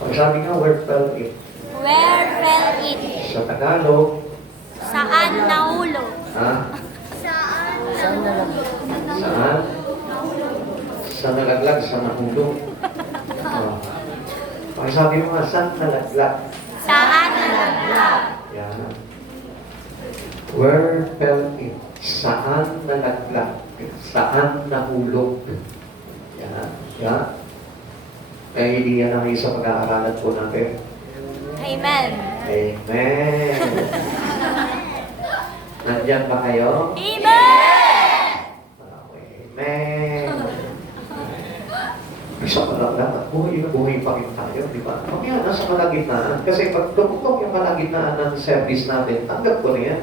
Pag sabi nga, where fell it? Where fell it? Sa Tagalog, Saan nahulog? ha? Saan nalaglag? Saan? Sa nalaglag, sa nahulog. Oh. Pag sabi mo nga, saan nalaglag? Saan nalaglag? Yan. Where fell it? Saan nalaglag? Saan nahulog? Yan. Yan. Kaya hindi yan ang isa pag-aaralan po natin. Amen. Amen. Nandyan ba kayo? Amen! Amen. Isa pa lang dapat, buhay na buhay pa rin tayo, di ba? Mamaya, nasa kalagitnaan. Kasi pag tumutok yung kalagitnaan ng service natin, tanggap ko na yan.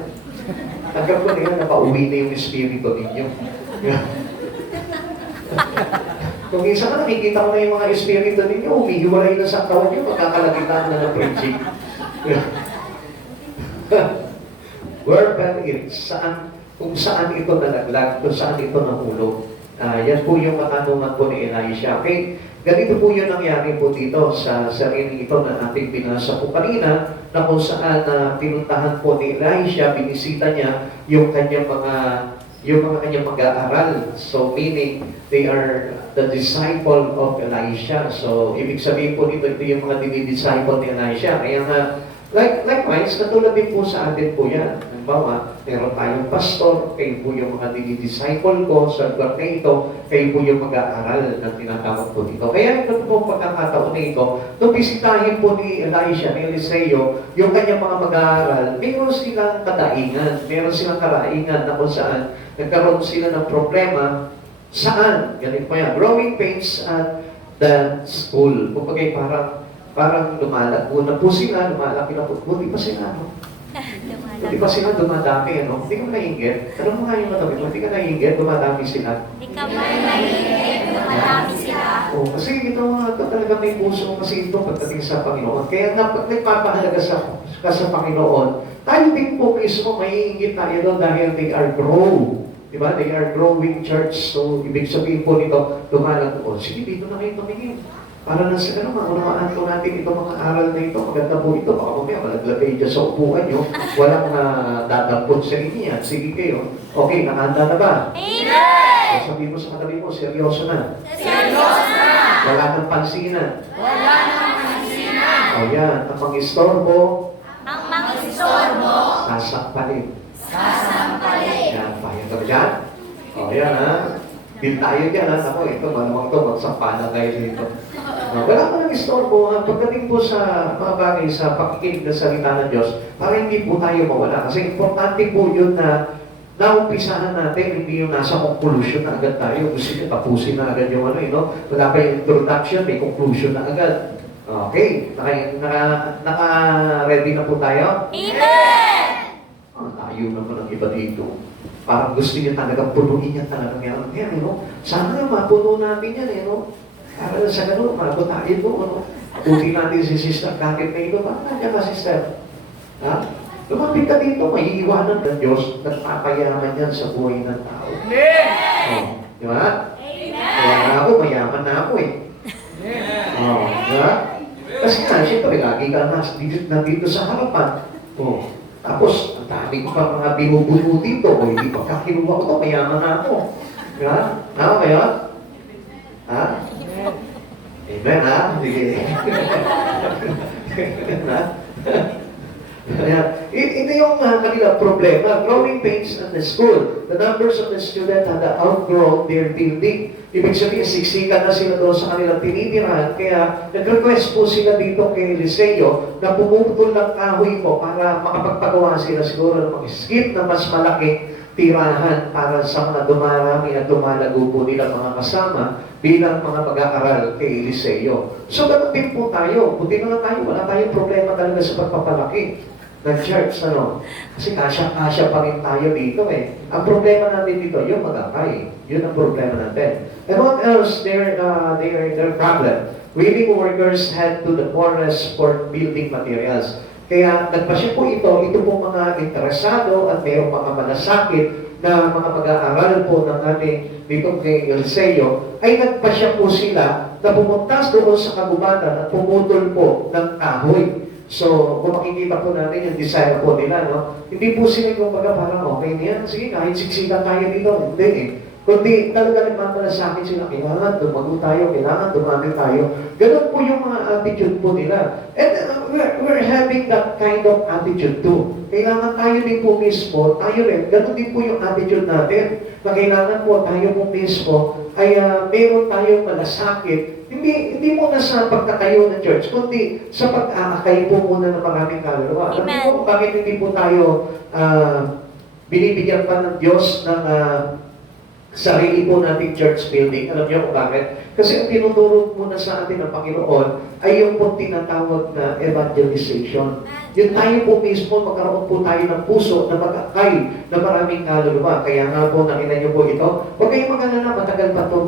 Tanggap ko na yan, napauwi na yung espiritu ninyo. Kung isa ka nakikita ko na yung mga espiritu ninyo, umihiwalay na sa kawan nyo, magkakalagitnaan na ng preaching. Where fell it? Saan, kung saan ito nalaglag, kung saan ito nahulog. Yan po yung katanungan po ni Elisha. Okay? Ganito po yung nangyari po dito sa sarili ito na ating binasa po kanina, na kung saan pinuntahan po ni Elisha, binisita niya yung kanyang kanyang mag-aaral. So, meaning, they are the disciple of Elisha. So, ibig sabihin po dito, ito yung mga dinidisciple ni Elisha. Kaya nga, likewise, katulad din po sa atin po yan. Halimbawa, meron tayong pastor, kayo po yung mga dinidisciple ko sa lugar na ito, kayo po yung mag-aaral na tinatawag po dito. Kaya ito po pagkakataon na ito, nung bisitahin po ni Elisha, ni Eliseo, yung kanyang mga mag-aaral, meron silang kadaingan, meron silang karaingan na kung saan nagkaroon sila ng problema. Saan? Ganun po yan. Growing pains at the school. Kumbaga parang lumalago na po sila, lumalaki na po. Buti pa sila, no? Buti pa sila dumadami, ano? Hindi ka nainggit. Alam mo nga yung matabi mo, hindi ka nainggit, dumadami sila. Hindi ka ba nainggit? Dumadami sila. Oh, kasi ito talaga may puso kasi ito pagdating sa Panginoon. Kaya nga, pag nagpapahalaga sa Panginoon, tayo din po mismo maiinggit tayo doon dahil they are grow. Diba? They are growing church. So, ibig sabihin po nito, lumalago po. Sige, dito na kayo tumingin. Para na sa maunawaan po natin itong mga aral na ito. Maganda po ito. Baka mamaya, malaglag kayo dyan sa upuan nyo. Walang dadampot sa inyo yan. Sige kayo. Okay, nakahanda na ba? Amen! So, sabihin mo sa katabi mo, seryoso na. Seryoso na! Wala nang pansinan. Wala nang pansinan! O yan, ang mangistorbo, Ang mangistorbo, sasampalin. sasampalin. Yan, pahayag ka ba dyan? O yan ha. Bil tayo dyan ha. Ako, ito, malamang ito, magsampala tayo dito. Wala pa ng istorbo. Pagdating po sa mga bagay, sa pakikinig ng salita ng Diyos, para hindi po tayo mawala. Kasi importante po yun na naumpisahan natin, hindi yung nasa conclusion na agad tayo. Gusto nyo, tapusin na agad yung ano, no? Wala pa yung introduction, may conclusion na agad. Okay, naka-ready na po tayo? Amen! Tayo naman ang iba dito. Parang gusto niya talagang punuin niya talagang yan. Yan, no? Sana nga mapuno natin yan, no? Para sa gano'n, mabot tayo po, no? Puti natin si sister natin na ito. Bakit nandiyan ka, sister? Ha? Lumapit ka dito, may iiwanan ng Diyos, nagpapayaman yan sa buhay ng tao. Oh, di ba? Kaya nga ako, mayaman na ako eh. Oh, di ba? Kasi nga, siyempre, lagi ka nandito sa harapan. Oh, tapos, ang dami ko pa mga binubuno dito. O, hindi pa kakinuha ko ito, mayaman na ako. Di ba? Tama ba yun? Ha? Amen, ha? Sige. Ha? Ito yung kanila problema. Growing pains at the school. The numbers of the students had outgrown their building. Ibig sabihin, siksikan na sila doon sa kanilang tinitirahan. Kaya nag-request po sila dito kay Eliseo na pumutol ng kahoy mo para makapagpagawa sila siguro ng mag-skip na mas malaking tirahan para sa mga dumarami at dumalago po nila mga kasama bilang mga mag-aaral kay Eliseo. So, ganun din po tayo. Buti na lang tayo. Wala tayong problema talaga sa pagpapalaki ng church, ano? Kasi kasya pa rin tayo dito eh. Ang problema natin dito, yung mag-akay. Yun ang problema natin. And what else? Their problem. Willing workers head to the forest for building materials. Kaya nagpasya po ito po mga interesado at mayroong mga malasakit na mga mag-aaral po ng ating dito kay Eliseo, ay nagpasya po sila na pumuntas doon sa kagubatan at pumutol po ng kahoy. So, kung makikita po natin yung desire po nila, no? Hindi po sila yung parang okay na yan. Sige, kahit siksikan tayo dito. Hindi eh. Kundi talaga nagmamalasakit sila, kailangan dumago tayo, kailangan dumami tayo. Ganun po yung mga attitude po nila. And we're having that kind of attitude too. Kailangan tayo din po mismo, tayo rin, ganun din po yung attitude natin, na kailangan po tayo po mismo ay meron tayong malasakit, hindi muna sa pagkatayo ng church, kundi sa pag-aakay po muna ng maraming kaluluwa. Alam niyo po, bakit hindi po tayo binibigyan pa ng Diyos ng sarili po nating church building? Alam niyo kung bakit? Kasi ang tinuturo muna sa atin ng Panginoon ay yung po tinatawag na evangelization. Yung tayo po mismo, magkaroon po tayo ng puso na mag-akay na maraming kaluluwa. Kaya nga po, nakita niyo po ito. Huwag kayong mag-alala, matagal pa to.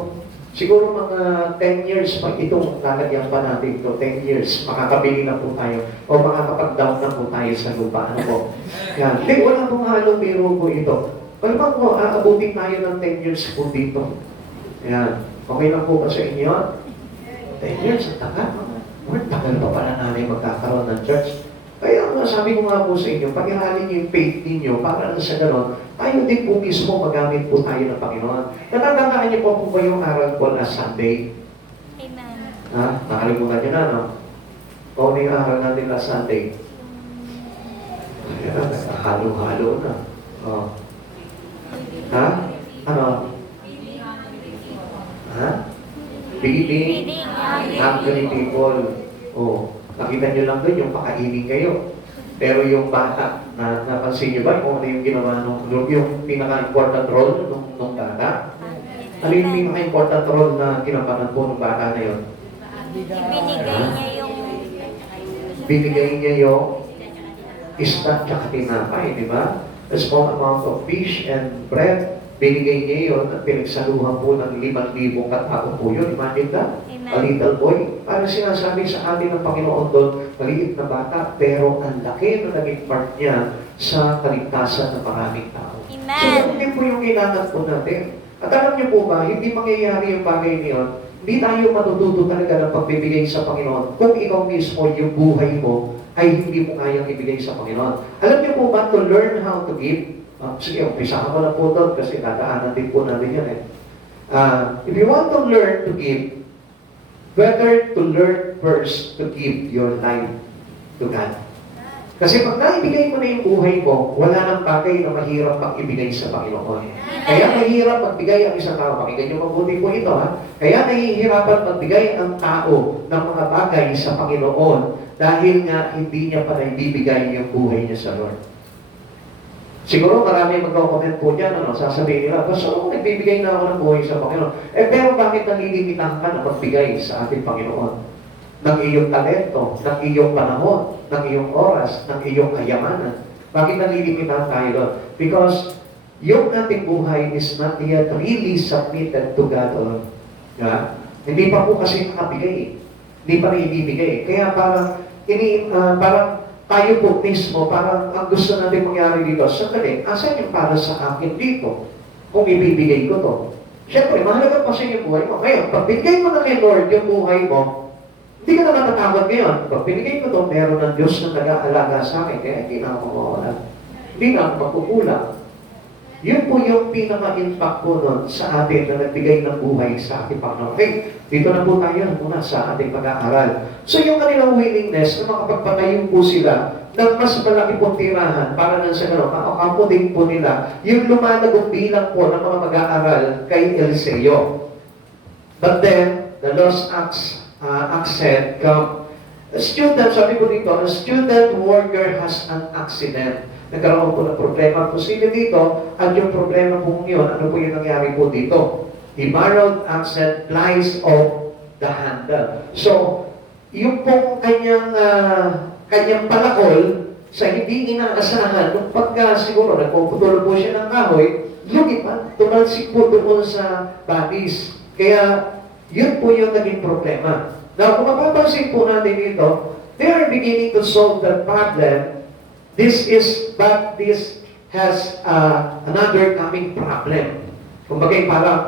Siguro mga 10 years pa itong lalagyan pa natin ito. 10 years, makakabili na po tayo. O makakapag-down na po tayo sa lupa. Ano po? Yan. Hindi, wala pong halong biro po ito. Pero po, aabutin tayo ng 10 years po dito. Yan. Okay lang po ba sa inyo? 10 years, ang tagal. Tagal pa pala nanay magkakaroon ng church. Kaya nga, sabi ko nga po sa inyo, pag-iralin niyo yung faith ninyo, para sa ganon, tayo din po mismo magamit po tayo ng Panginoon. Natatandaan niyo po ba yung aral po na Sunday? Amen. Ha? Nakalimutan niyo na, no? O yung aral natin na Sunday? Kaya halo-halo na. Oh. Ha? Ano? Ha? Feeding hungry people. Oh, nakita nyo lang doon yung pakainin kayo. Pero yung bata, napansin nyo ba kung ano yung ginawa yung pinaka-important role nung bata? Ano yung pinaka-important role na ginampanan po ng bata na yun? Binigay niya yung isda at tinapay, di ba? A small amount of fish and bread. Binigay niya yun at pinagsaluhan po ng 5,000 katao po yun. Imagine that? A little boy. Para sinasabi sa atin ng Panginoon doon, maliit na bata, pero ang laki na naging part niya sa kaligtasan ng maraming tao. So, yun din po yung kailangan po natin. At alam niyo po ba, hindi mangyayari yung bagay niyon, hindi tayo matututo talaga ng pagbibigay sa Panginoon kung ikaw mismo yung buhay mo ay hindi mo kayang ibigay sa Panginoon. Alam niyo po ba, to learn how to give, sige, umpisahan ko na po doon kasi dadaanan din po natin yan eh. If you want to learn to give, better to learn first to give your life to God. Kasi pag naibigay mo na yung buhay mo, wala nang bagay na mahirap pang ibigay sa Panginoon. Kaya mahirap magbigay ang isang tao. Pakinggan niyo mabuti po ito, ha? Kaya nahihirapan magbigay ang tao ng mga bagay sa Panginoon dahil nga hindi niya pa naibibigay yung buhay niya sa Lord. Siguro marami magko-comment po dyan, ano, sasabihin nila, so nagbibigay na ako ng buhay sa Panginoon. Pero bakit nalilimitan ka na magbigay sa ating Panginoon? Ng iyong talento, ng iyong panahon, ng iyong oras, ng iyong kayamanan. Bakit nalilimitan tayo doon? Because yung ating buhay is not yet really submitted to God alone. Yeah? Hindi pa po kasi nakabigay. Hindi pa naibibigay. Kaya parang tayo po mismo, parang ang gusto natin mangyari dito, sandali, asan yung para sa akin dito? Kung ibibigay ko to. Siyempre, mahalaga pa sa yung buhay mo. Ngayon, pag binigay mo na kay Lord yung buhay mo, hindi ka na matatawag ngayon. Pag binigay ko to, meron ng Diyos na nag-aalaga sa akin, kaya hindi na ako mawawala. Hindi na ako magkukulang. Yun po yung pinaka-impact po nun sa atin na nagbigay ng buhay sa ating Panginoon. Okay, dito na po tayo muna sa ating pag-aaral. So yung kanilang willingness na makapagpatayo po sila ng mas malaki pong tirahan para nang sa gano'n, makakapoding po nila yung lumalagong bilang po ng mga mag-aaral kay Eliseo. But then, the lost accent come. A student, sabi ko dito, a student worker has an accident. Nagkaroon po ng problema po sila dito, at yung problema po yun, ano po yung nangyari po dito? The borrowed accent flies off the handle. So, yung pong kanyang palakol sa hindi inaasahan, nung pagka siguro nagpuputol po siya ng kahoy, lumipat, tumalsik po doon sa batis. Kaya, yun po yung naging problema. Now, kung mapapansin po natin dito, they are beginning to solve that problem. This has another coming problem. Kumbaga, parang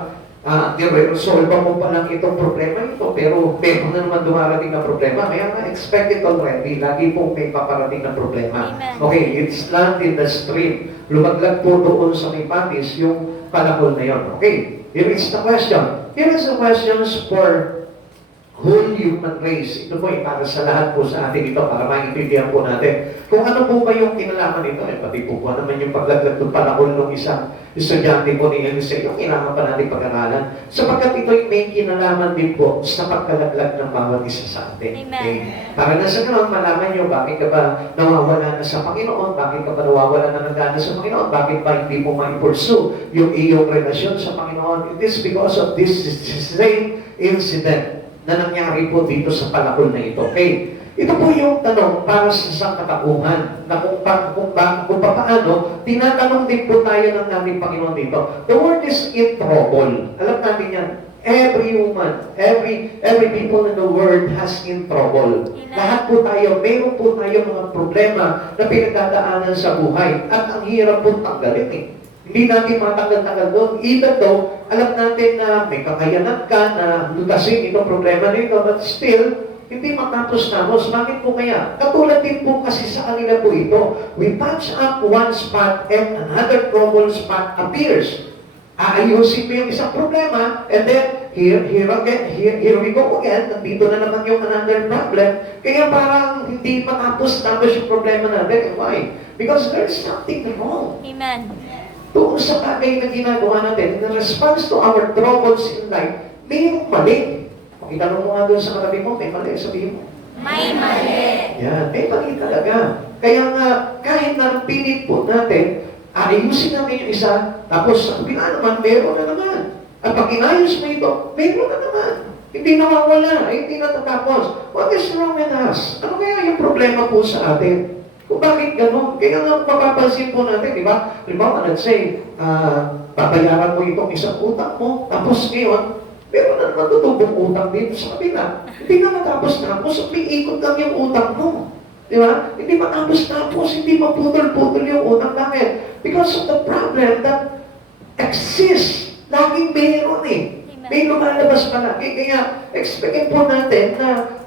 Resolve mo pa lang itong problema ito, pero meron na naman dumarating na problema. Kaya nga, expect it already. Lagi pong may paparating na problema. Amen. Okay, it's land in the stream. Lumaglag po doon sa may patis yung palakol na yon. Okay, here is the question. Here is the questions for whole human race. Ito po para sa lahat po sa atin ito, para maintindihan po natin. Kung ano po ba yung kinalaman nito, pati po ba naman yung paglaglag ng panahon ng isang estudyante po ni Eliseo, yung kailangan pa natin pag-aralan. Sapagkat ito'y may kinalaman din po sa pagkalaglag ng bawat isa sa atin. Amen. Okay? Para na sa ganun, malaman nyo, bakit ka ba nawawala na sa Panginoon, bakit ka ba nawawala na ng gana sa Panginoon, bakit ba hindi mo ma-pursue yung iyong relasyon sa Panginoon. It is because of this same incident na nangyari po dito sa palakol na ito. Okay? Ito po yung tanong para sa sangkatauhan na kung paano, tinatanong din po tayo ng aming Panginoon dito. The word is in trouble. Alam natin yan. Every human, every people in the world has in trouble. Lahat po tayo, meron po tayo mga problema na pinagdadaanan sa buhay. At ang hirap po tanggalin eh. Hindi natin matanggal-tanggal doon. Even though, alam natin na may kakayanan ka na lutasin itong problema nito, but still, hindi matapos-tapos. Bakit po kaya? Katulad din po kasi sa kanila po ito. We patch up one spot and another trouble spot appears. Aayusin mo yung isang problema, and then, here we go again. Nandito na naman yung another problem. Kaya parang hindi matapos-tapos yung problema natin. Why? Because there's something wrong. Amen. Doon sa bagay na ginagawa natin, in response to our troubles in life, may mali. Pakitanong mo nga doon sa katabi mo, may mali, sabihin mo. May mali. Yan, may mali talaga. Kaya nga, kahit na pilit po natin, ayusin namin yung isa, tapos sa kabila naman, meron na naman. At pag inayos mo ito, meron na naman. Hindi nawawala, hindi natatapos. What is wrong with us? Ano kaya yung problema po sa atin? Kung bakit gano'n? Kaya nga mapapansin po natin, di ba? Halimbawa, let's say, babayaran mo itong isang utang mo, tapos ngayon, meron na naman tutubong utang dito sa kabila. Hindi na matapos-tapos, may ikot lang yung utang mo. Di ba? Hindi matapos-tapos, hindi maputol-putol yung utang namin. Because of the problem that exists, laging meron eh. May lumalabas palagi. Kaya, expectin po natin na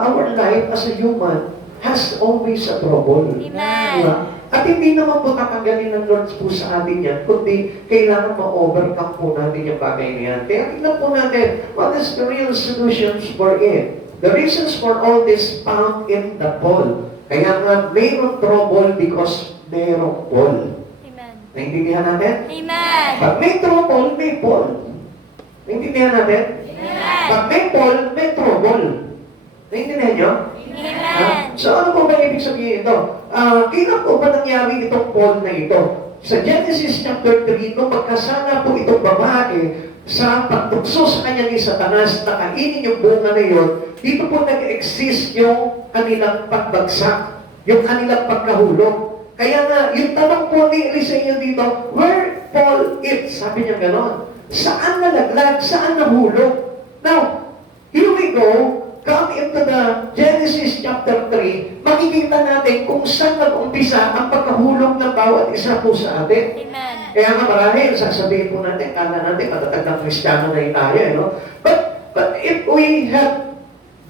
our life as a human has always a trouble. Amen. Diba? At hindi naman po tatanggalin ng Lord po sa atin yan, kundi kailangan ma-overcome po natin yung bagay na yan. Kaya tingnan po natin, what is the real solutions for it? The reasons for all this found in the Paul. Kaya nga, mayroong trouble because mayroong Paul. Amen. Naintindihan natin? Amen. Pag may trouble, may Paul. Naintindihan natin? Amen. Pag may Paul, may trouble. Naintindihan nyo? Amen. So ano po ba ibig sabihin ito? Kailan po ba nangyari itong Paul na ito? Sa Genesis chapter 3, nung magkasala po itong babae sa pagtukso sa kanya ni Satanas na kainin yung bunga na yun, dito po nag-exist yung kanilang pagbagsak, yung kanilang pagkahulog. Kaya nga, yung tanong po ni Eliseo dito, where Paul is? Sabi niya gano'n. Saan nalaglag? Saan nahulog? Now, here we go. Come into the Genesis chapter 3, makikita natin kung saan nag-umpisa ang pagkahulog ng bawat isa po sa atin. Amen. Kaya nga marahil, sasabihin po natin, kala natin, matatag ng Kristiyano na tayo, no? But if we have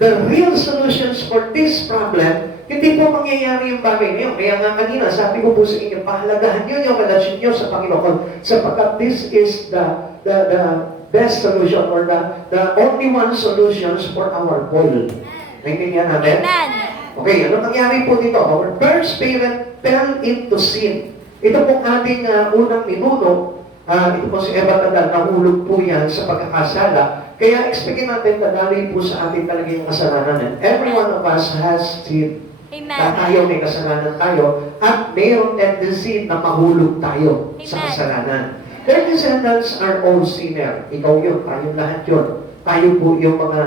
the real solutions for this problem, hindi po mangyayari yung bagay niyo. Kaya nga kanina, sabi ko po sa inyo, pahalagahan niyo yung relasyon niyo sa Panginoon, sapagkat this is the best solution or the only one solutions for our goal. Naintindihan natin? Amen. Okay, ano nangyari po dito? Our first parent fell into sin. Ito pong ating unang minuno, ito po si Eva Tadal, nahulog po yan sa pagkakasala. Kaya expectin natin na dali po sa atin talaga yung kasalanan. And every one of us has sin. Na Amen. tayo may kasalanan tayo at mayroong tendency na mahulog tayo sa Amen. kasalanan. Their descendants are all sinner. Ikaw yun, tayong lahat yun. Tayo po yung mga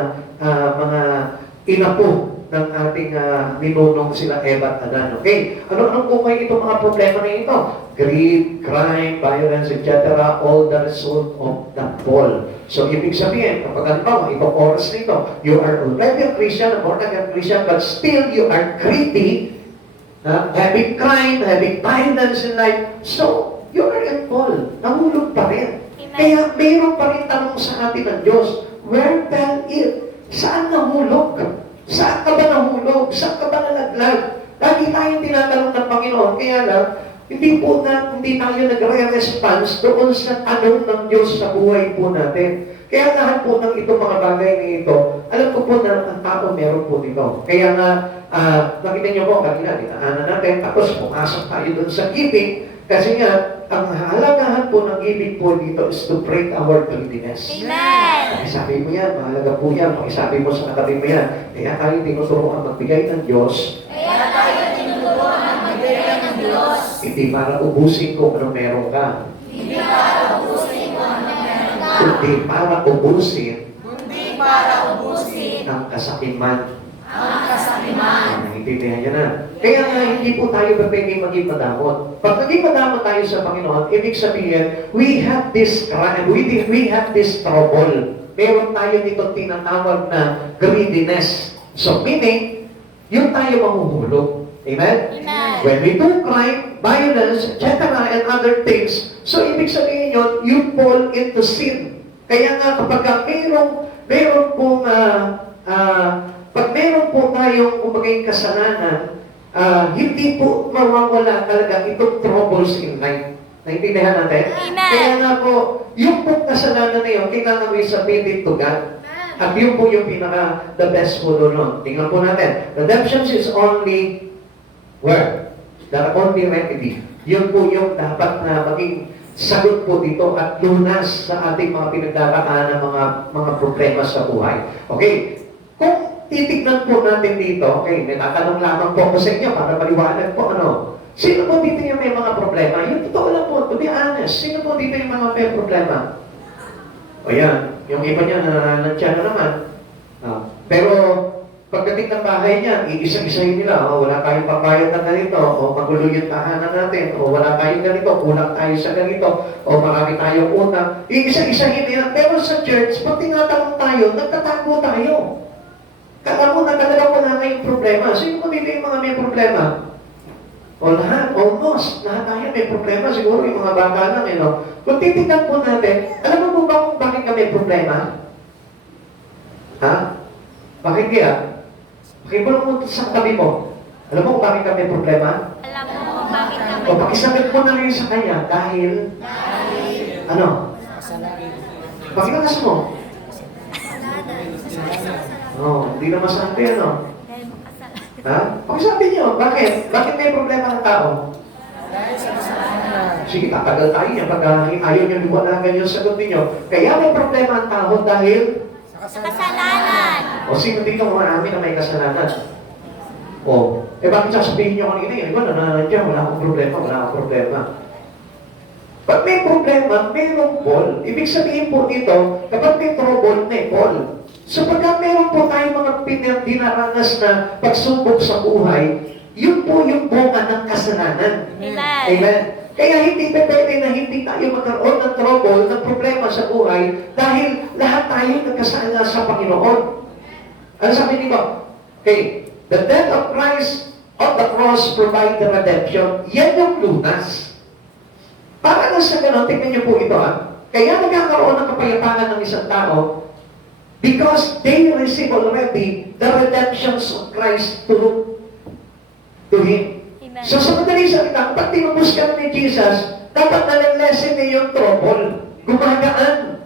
inapo ng ating ninunong sila Eva at Adan. Okay? Ano po kayo itong mga problema na ito? Greed, crime, violence, etc. All the result of the fall. So, ibig sabihin, kapag halimbawa, itong oras na ito, you are already a Christian, a born-again Christian, but still you are greedy, having crime, having violence in life. So, you are in fall. Nahulog pa rin. Amen. Kaya mayroon pa rin tanong sa atin ng Diyos, where fell it? Saan nahulog? Saan ka ba nahulog? Saan ka ba nalaglag? Lagi tayong tinatanong ng Panginoon, kaya lang, hindi tayo nagre-response doon sa tanong ng Diyos sa buhay po natin. Kaya lahat po ng itong mga bagay na ito, alam ko po na ang tao meron po dito. Kaya nga, nakita niyo po, kanina, dinaanan natin, tapos pumasok tayo doon sa giving, kasi nga, ang halagahan po ng giving po dito is to break our greediness. Amen. Sabi mo yan, mahalaga po yan. Pakisabi mo sa katabi mo yan. Kaya tayo tinuturuan magbigay ng Diyos. Kaya tayo tinuturuan ang magbigay ng Diyos. Hindi para ubusin kung ano meron ka. Hindi para ubusin kung ano meron ka. Hindi para ubusin Hindi para ubusin ang kasakiman. ang kasakiman. Naintindihan niya na. Kaya nga, hindi po tayo pwede maging madamot. Pag naging madamot tayo sa Panginoon, ibig sabihin, we have this crime, we have this trouble. Meron tayo dito tinatawag na greediness. So, meaning, yun tayo mahuhulog. Amen? Amen. When we do crime, violence, etc., and other things, so ibig sabihin yun, you fall into sin. Kaya nga, kapag meron pong, pag meron po tayong kumagay kasalanan, hindi po mawawala talaga itong troubles in life. Naintindihan natin? Amen. Kaya nga po, yung pong kasalanan na yun, kailangan mo submit to God. At yun po yung the best po doon. Tingnan po natin. Redemption is only word. The only remedy. Yun po yung dapat na maging sagot po dito at lunas sa ating mga pinagdaraanan ng mga problema sa buhay. Okay? Kung titignan po natin dito, okay, may tatanong lamang po ako sa inyo para maliwanag po, ano? Sino po dito yung may mga problema? Yung totoo lang po, to be honest, sino po dito yung mga may problema? O yan, yung iba niya nananansya na naman. Pero, pagdating ng bahay niya, iisa-isahin nila, wala tayong pambayad na ganito, o magulo yung tahanan natin, o wala tayong ganito, kulang tayo sa ganito, o marami tayong utang. Iisa-isahin nila. Pero sa church, pag tinatanong tayo, nagtatago tayo. Kala mo na talaga wala kayong problema. Sino mo dito yung mga may problema? O lahat, almost, lahat tayo may problema. Siguro yung mga bata lang, no? Kung titignan po natin, alam mo po ba kung bakit ka may problema? Ha? Bakit kaya? Pakibulong mo sa katabi mo. Alam mo kung bakit ka may problema? Alam mo kung bakit kami O pakisagot mo na rin sa kanya dahil ano? Bakit ang kaso mo? Hindi na masante, ano? dahil makasalanan. Ha? Pakisabi niyo, bakit? Bakit may problema ng tao? Sige, tatagal tayo niya pag ayaw niyo liwanagan yung sagot niyo. Kaya may problema ang tao dahil Kasalanan. o sino dito marami na may kasalanan? Bakit sasabihin niyo kanina yun? Nandiyan, wala akong problema. Pag may problema, mayroong Paul. Ibig sabihin po dito, kapag may trouble, may Paul. So pagka meron po tayong mga dinaranas na pagsubok sa buhay, yun po yung bunga ng kasalanan. Amen. Amen. Kaya hindi pa pwede na hindi tayo magkaroon ng trouble, ng problema sa buhay, dahil lahat tayo nagkasala sa Panginoon. Ano sabi nito? Okay, the death of Christ on the cross provide the redemption. Yan yung lunas. Para na sa ganun, tingnan niyo po ito Kaya nagkakaroon ng kapayapaan ng isang tao because they receive already the redemptions of Christ to Him. Amen. So sa madaling salita, pag tinubos ka ni Jesus, dapat nalalesin niya yung trouble. Gumagaan.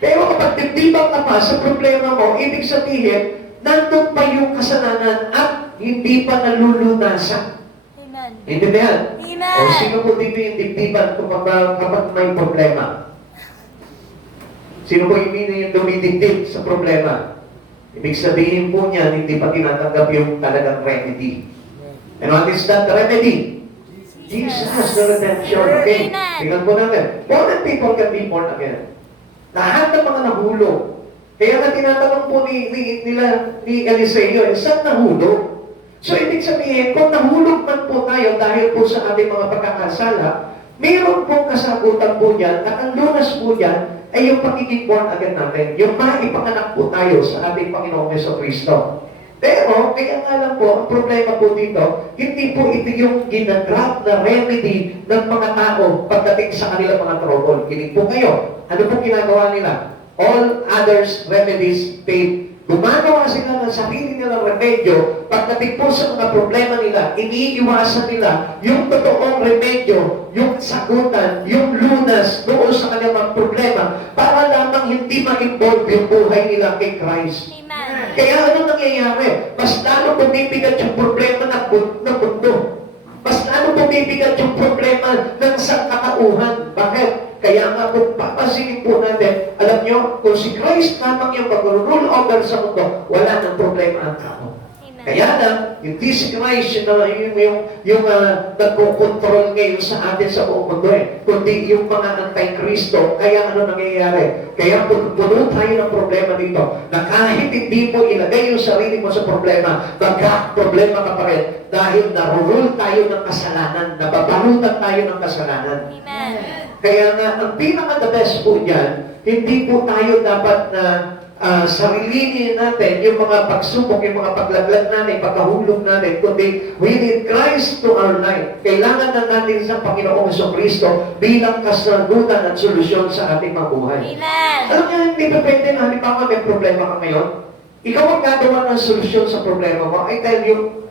Pero kapag titibang ka pa sa problema mo, ibig sabihin, nandun pa yung kasalanan at hindi pa nalulunasan. Amen. Hindi ba yan? Amen. O sino po dito yung dibdiban kapag may problema? Sino po yung dumidibdib sa problema? Ibig sabihin po niya, hindi pa tinatanggap yung talagang remedy. And what is that remedy? Jesus has the redemption. Okay, Amen. tingnan po natin. Born people can be born again. Lahat ng mga nahulog. Kaya na tinatanong po ni Eliseo, saan nahulog? So, ibig sabihin, kung nahulog man po tayo dahil po sa ating mga pagkakasala, mayroon pong kasagutan po yan, at ang lunas po yan ay yung pagiging born again natin. Yung maipanganak po tayo sa ating Panginoong Jesucristo. Pero, kaya nga lang po, ang problema po dito, hindi po ito yung ginagrab na remedy ng mga tao pagdating sa kanilang mga trouble. Kinig po kayo. ano pong ginagawa nila? All others remedies faith. Gumagawa sila ng sarili nilang remedyo. Pagdating po sa mga problema nila, iniiwasan nila yung totoong remedyo, yung sagutan, yung lunas doon sa kanilang problema para lamang hindi ma-involve yung buhay nila kay Christ. Amen. Kaya ano nangyayari? Mas lalo bumibigat yung problema ng mundo. Mas lalo bumibigat yung problema ng sangkatauhan. Bakit? Kaya nga kung papasingin po natin, alam nyo, kung si Christ lamang yung mag-rule over sa mundo, wala nang problema ang tao. Amen. Kaya lang, hindi si Christ yung nagkocontrol ngayon sa atin sa buong mundo kundi yung mga anti-Kristo. Kaya ano nangyayari? Kaya puno tayo ng problema dito, na kahit hindi mo ilagay yung sarili mo sa problema, magka-problema ka pa rin dahil narurul tayo ng kasalanan, nababalutan tayo ng kasalanan. Amen. Kaya nga, ang pinaka-the best po dyan, hindi po tayo dapat na sarilinin natin yung mga pagsubok, yung mga paglaglag natin, pagkahulog natin, kundi we need Christ to our life. Kailangan na natin sa Panginoong Jesucristo bilang kasagutan at solusyon sa ating mga buhay. Amen. Alam niyo, hindi pa pwede na, halimbawa may problema ka ngayon, ikaw ang gagawa ng solusyon sa problema mo. I tell you,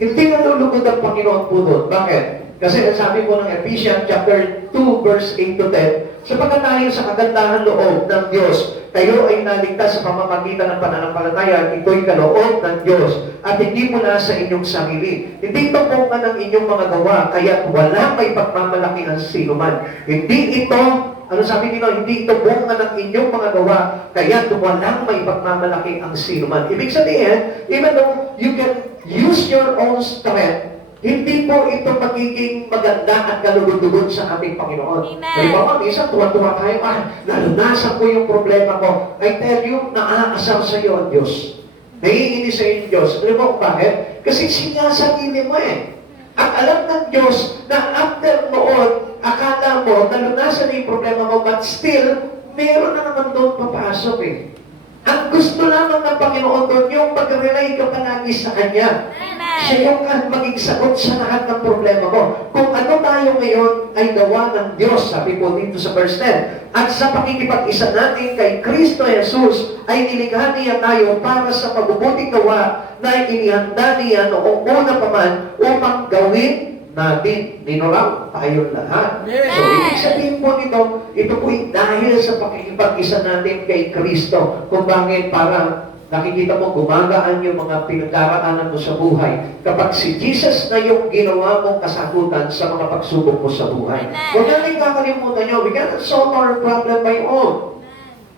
hindi nalulugod ang Panginoon po doon. Bakit? Kasi sabi po ng Ephesians chapter 2 verse 8 to 10, sapagkat tayo sa kagandahan loob ng Diyos, kayo ay naligtas sa pamamagitan ng pananampalataya, ito'y kaloob ng Diyos, at hindi mo na sa inyong sarili. Hindi ito bunga ng inyong mga gawa, kaya wala may pagmamalaki ang sinuman. Hindi ito, ano sabi nila, hindi ito bunga ng inyong mga gawa, kaya walang may pagmamalaki ang sinuman. Ibig sabihin, even though you can use your own strength, hindi po ito magiging maganda at kalulugod sa ating Panginoon. Amen. Halimbawa, minsan tuwa-tuwa tayo, nalunasan ko yung problema ko. I tell you, naaasar sa iyo ang Diyos. Naiinis sa iyo ang Diyos. Alam mo bakit? Kasi sinasarili mo At alam ng Diyos na after noon, akala mo, nalunasan na yung problema mo, but still, meron na naman doon papasok Ang gusto lamang ng Panginoon doon, yung mag-rely ka palagi sa Kanya. Siya yung maging sagot sa lahat ng problema mo. Kung ano tayo ngayon ay gawa ng Diyos, sabi po dito sa verse 10, at sa pakikipag-isa natin kay Kristo Jesus, ay nilikha niya tayo para sa mabubuting gawa na inihanda niya noong una pa man upang gawin natin. Ninurang tayong lahat. So, ibig sabihin po nito, ito po dahil sa pakikipag-isa natin kay Kristo. Kung bakit para nakikita mo, gumagaan yung mga pinagdaraanan mo sa buhay. Kapag si Jesus na yung ginawa mong kasagutan sa mga pagsubok mo sa buhay. Huwag natin kakalimutan nyo, we cannot solve our problem by own.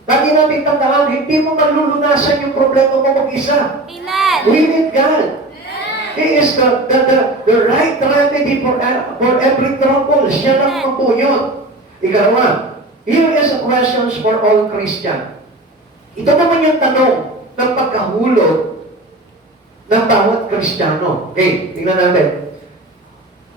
Lagi natin tandaan, hindi mo malulunasan yung problema mo mag-isa. Amen. We need God. He is the right remedy for every trouble. Siya lang po yun. Ikalawa, here is a questions for all Christian. Ito naman yung tanong ng pagkahulog ng bawat Kristiyano. Okay, tingnan natin.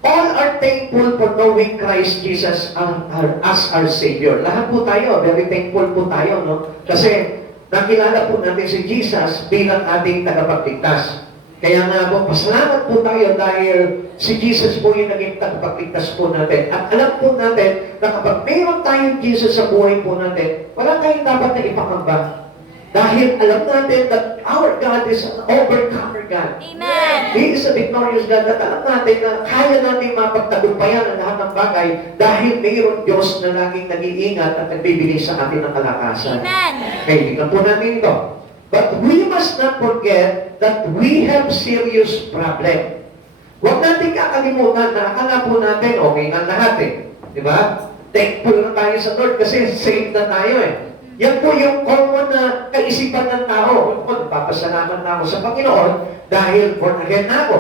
All are thankful for knowing Christ Jesus as our Savior. Lahat po tayo, very thankful po tayo, no? Kasi nakilala po natin si Jesus bilang ating tagapagligtas. Kaya nga po, pasalamat po tayo dahil si Jesus po yung naging tagapagligtas po natin. At alam po natin na kapag mayroon tayong Jesus sa buhay po natin, wala tayong dapat na ipangamba. Dahil alam natin that our God is an overcomer God. Amen. He is a victorious God. At alam natin na kaya natin mapagtagumpayan ang lahat ng bagay dahil mayroon Diyos na laging nag-iingat at nagbibigay sa atin ng kalakasan. Amen. Okay, tingnan po natin ito. But we must not forget that we have serious problem. Huwag natin kakalimutan na akala po natin okay na lahat Di ba? Thankful na tayo sa Lord kasi saved na tayo Yan po yung common na kaisipan ng tao. Papasalamat na ako sa Panginoon dahil born again na ako.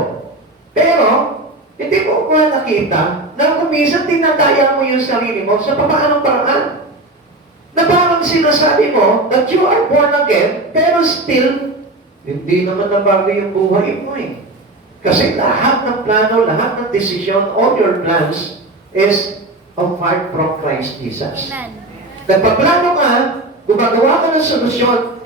Pero, hindi mo nakita na kuminsan tinataya mo yung sarili mo sa papaanong paraan. Na parang sinasabi mo that you are born again, pero still, hindi naman nabago yung buhay mo Kasi lahat ng plano, lahat ng desisyon, all your plans is apart from Christ Jesus. Amen. Nagpaplano ka, gumagawa ka ng solusyon,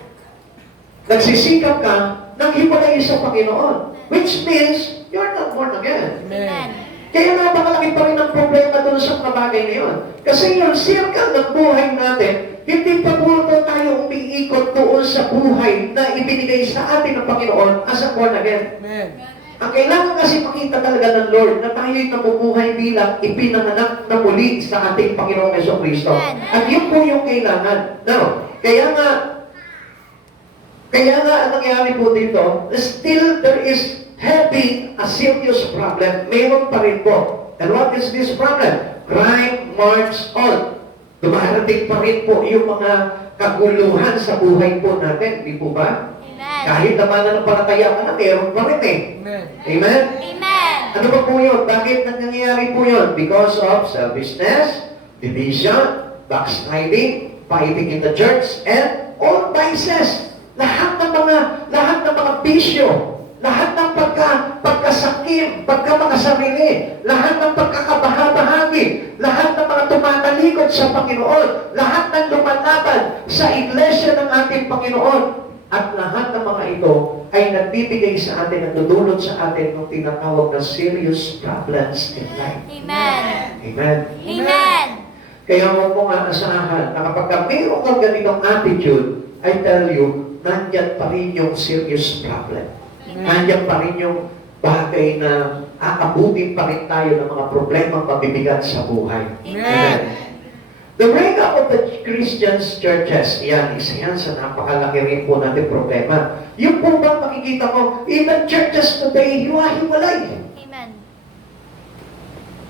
nagsisikap ka, nang hiwalay sa Panginoon. Which means, you're not born again. Amen. Kaya napakalaki pa rin ang problema doon sa mga bagay na yun. Kasi yung circle ng buhay natin, hindi pa po tayo umiikot doon sa buhay na ibinigay sa atin ng Panginoon as a born again. Amen. Ang kailangan kasi makita talaga ng Lord na tayo'y nabubuhay bilang ipinanganak na muli sa ating Panginoong Jesucristo. At yun po yung kailangan. Now, kaya nga ang nangyari po dito, still there is having a serious problem. Meron pa rin po. And what is this problem? Crime march on. Dumarating pa rin po yung mga kaguluhan sa buhay po natin. Di po ba? Amen. Kahit naman na palataya ka na, meron pa rin eh. Amen. Amen? Amen. Ano ba po yun? Bakit nangyayari po yun? Because of selfishness, division, backsliding, fighting in the church, and all vices. Lahat ng mga bisyo, lahat ng pagkasakim, pagkamakasarili, lahat ng pagkakabahabahagi, lahat ng mga tumatalikod sa Panginoon, lahat ng lumalaban sa iglesia ng ating Panginoon, at lahat ng mga ito ay nagbibigay sa atin, nagdudulot sa atin ng tinatawag na serious problems in life. Amen. Amen. Amen. Kaya huwag mo nga asahan na kapag mayroon kang ganitong attitude, I tell you, nandyan pa rin yung serious problem. Nandyan pa rin yung bagay na aabutin pa rin tayo ng mga problemang pabibigat sa buhay. Amen. The breakup of the Christians churches, isa yan sa napakalaki rin po natin problema. Yung po ba makikita mo, even churches today, hiwa-hiwalay. Amen.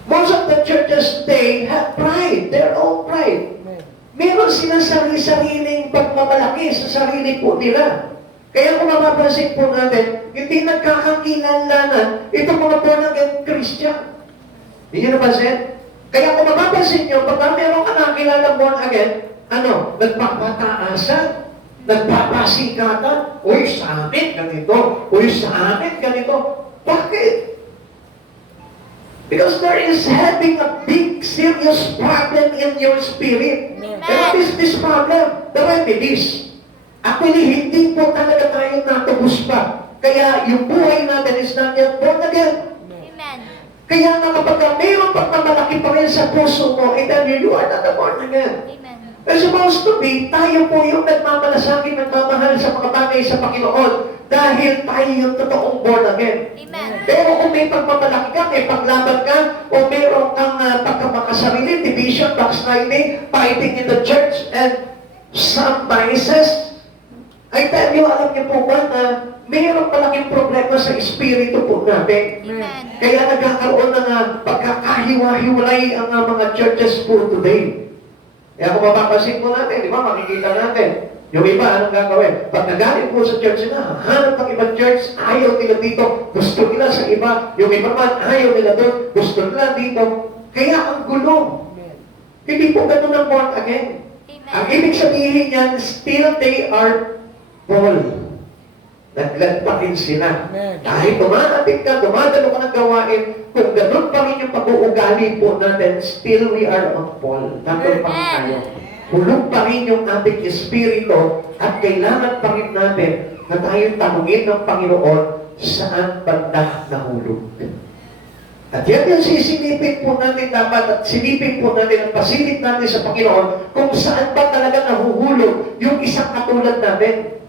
Most of the churches today have pride, their own pride. Meron silang sarili-sariling pagmamalaki sa sarili po nila. Kaya kung mapapansin po natin, hindi nagkakakilanlanan itong mga born-again Christian. Hindi nyo napansin? Kaya kung mapapansin nyo, pagka meron ka nakakilala born-again, nagpapataasan, nagpapasikatan, uy, sa amin ganito, uy, sa amin ganito. Bakit? Because there is having a big, serious problem in your spirit. Amen. And what is this problem? The remedies. Actually, hindi po talaga tayo natubos pa. Kaya yung buhay natin is not yet born again. Amen. Kaya nga kapag mayroon pagmamalaki pa rin sa puso mo, and then you are not born again. Amen. It's supposed to be, tayo po yung nagmamalasakit, nagmamahal sa mga bagay sa Panginoon dahil tayo yung totoong born again. Amen. Pero kung may pagmamalaki ka, may paglaban ka, o meron kang pagkamakasarili, division, backsliding, fighting in the church, and some vices, I tell you, alam niyo po ba na mayroong malaking problema sa espiritu po natin. Amen. Kaya nagkakaroon ng pagkakahiwa-hiwalay ang mga churches po today. Kaya kung mapapansin po natin, di ba, makikita natin, yung iba, anong gagawin? Pag nagalit po sa church nila, hanap ng ibang church, ayaw nila dito, gusto nila sa iba, yung iba man, ayaw nila doon, gusto nila dito. Kaya ang gulo. Hindi po ganun ang born again. Ang Amen. ibig sabihin yan, still they are Paul. Naglag pa rin sila. Amen. Kahit dumarating ka, dumadalo ka ng gawain, kung ganun pa rin yung pag-uugali po natin, still we are on Paul. Nandun pa rin tayo. Hulog pa rin yung ating espiritu at kailangan pa rin natin na tayong tanungin ng Panginoon saan banda nahulog. At yan yung sisilipin po natin dapat at silipin po natin at pasilip natin sa Panginoon kung saan ba talaga nahuhulog yung isang katulad natin.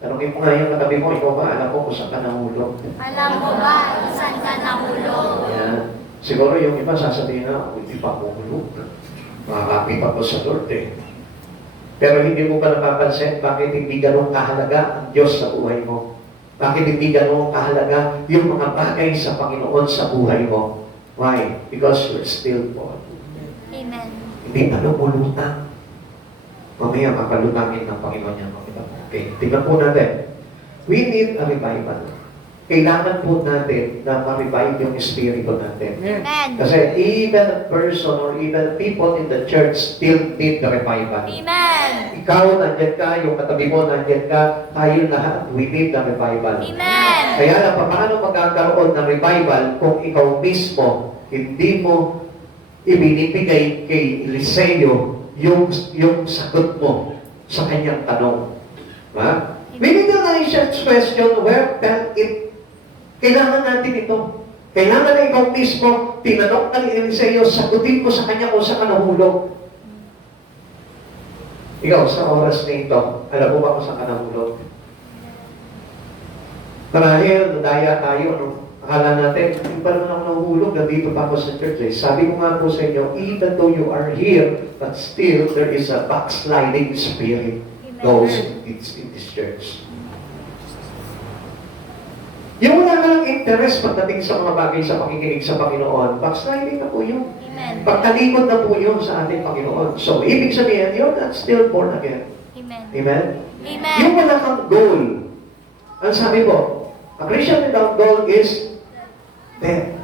Tanungin mo nga yung katabi mo, ikaw ba alam mo kung saan ka nahulog? Alam mo ba kung saan ka nahulog? Yan. Siguro yung iba sasabihin na, hindi pa ako hulog. Makakapit ako sa Lord eh. Pero hindi mo pa napapansin bakit hindi ganun kahalaga ang Diyos sa buhay mo. Bakit hindi ganun kahalaga yung mga bagay sa Panginoon sa buhay mo. Why? Because you're still born. Amen. Hindi pa lumulutang. Mamaya mapalutangin ng Panginoon niya. Okay, tingnan po natin. We need a revival. Kailangan po natin na ma-revive yung espiritu natin. Amen. Kasi even a person or even people in the church still need the revival. Amen. Ikaw, nandiyan ka, yung katabi mo, nandiyan ka, tayo lahat, we need the revival. Amen. Kaya lang, paano magkakaroon ng revival kung ikaw mismo, hindi mo ibinibigay kay Eliseo yung sagot mo sa kanyang tanong. Maybe the Elisha's question, where fell it? Kailangan natin ito. Kailangan na ikaw mismo, tinanong ka ni Eliseo, sagutin mo sa kanya kung saan ka nahulog. Ikaw, sa oras na ito, alam mo ba kung saan ka nahulog? Marahil, nadaya tayo, no? Akala natin, hindi pa naman ako nahulog, nandito pa ako sa church. Eh. Sabi ko nga po sa inyo, even though you are here, but still, there is a backsliding spirit goes in this church. Yung wala ka lang interest pagdating sa mga bagay sa pakikinig sa Panginoon, backsliding na po yun. Amen. Pagtalikod na po yun sa ating Panginoon. So, ibig sabihin, you're not still born again. Amen. Amen? Amen. Yung wala kang goal, ang sabi ko, a Christian without goal is dead.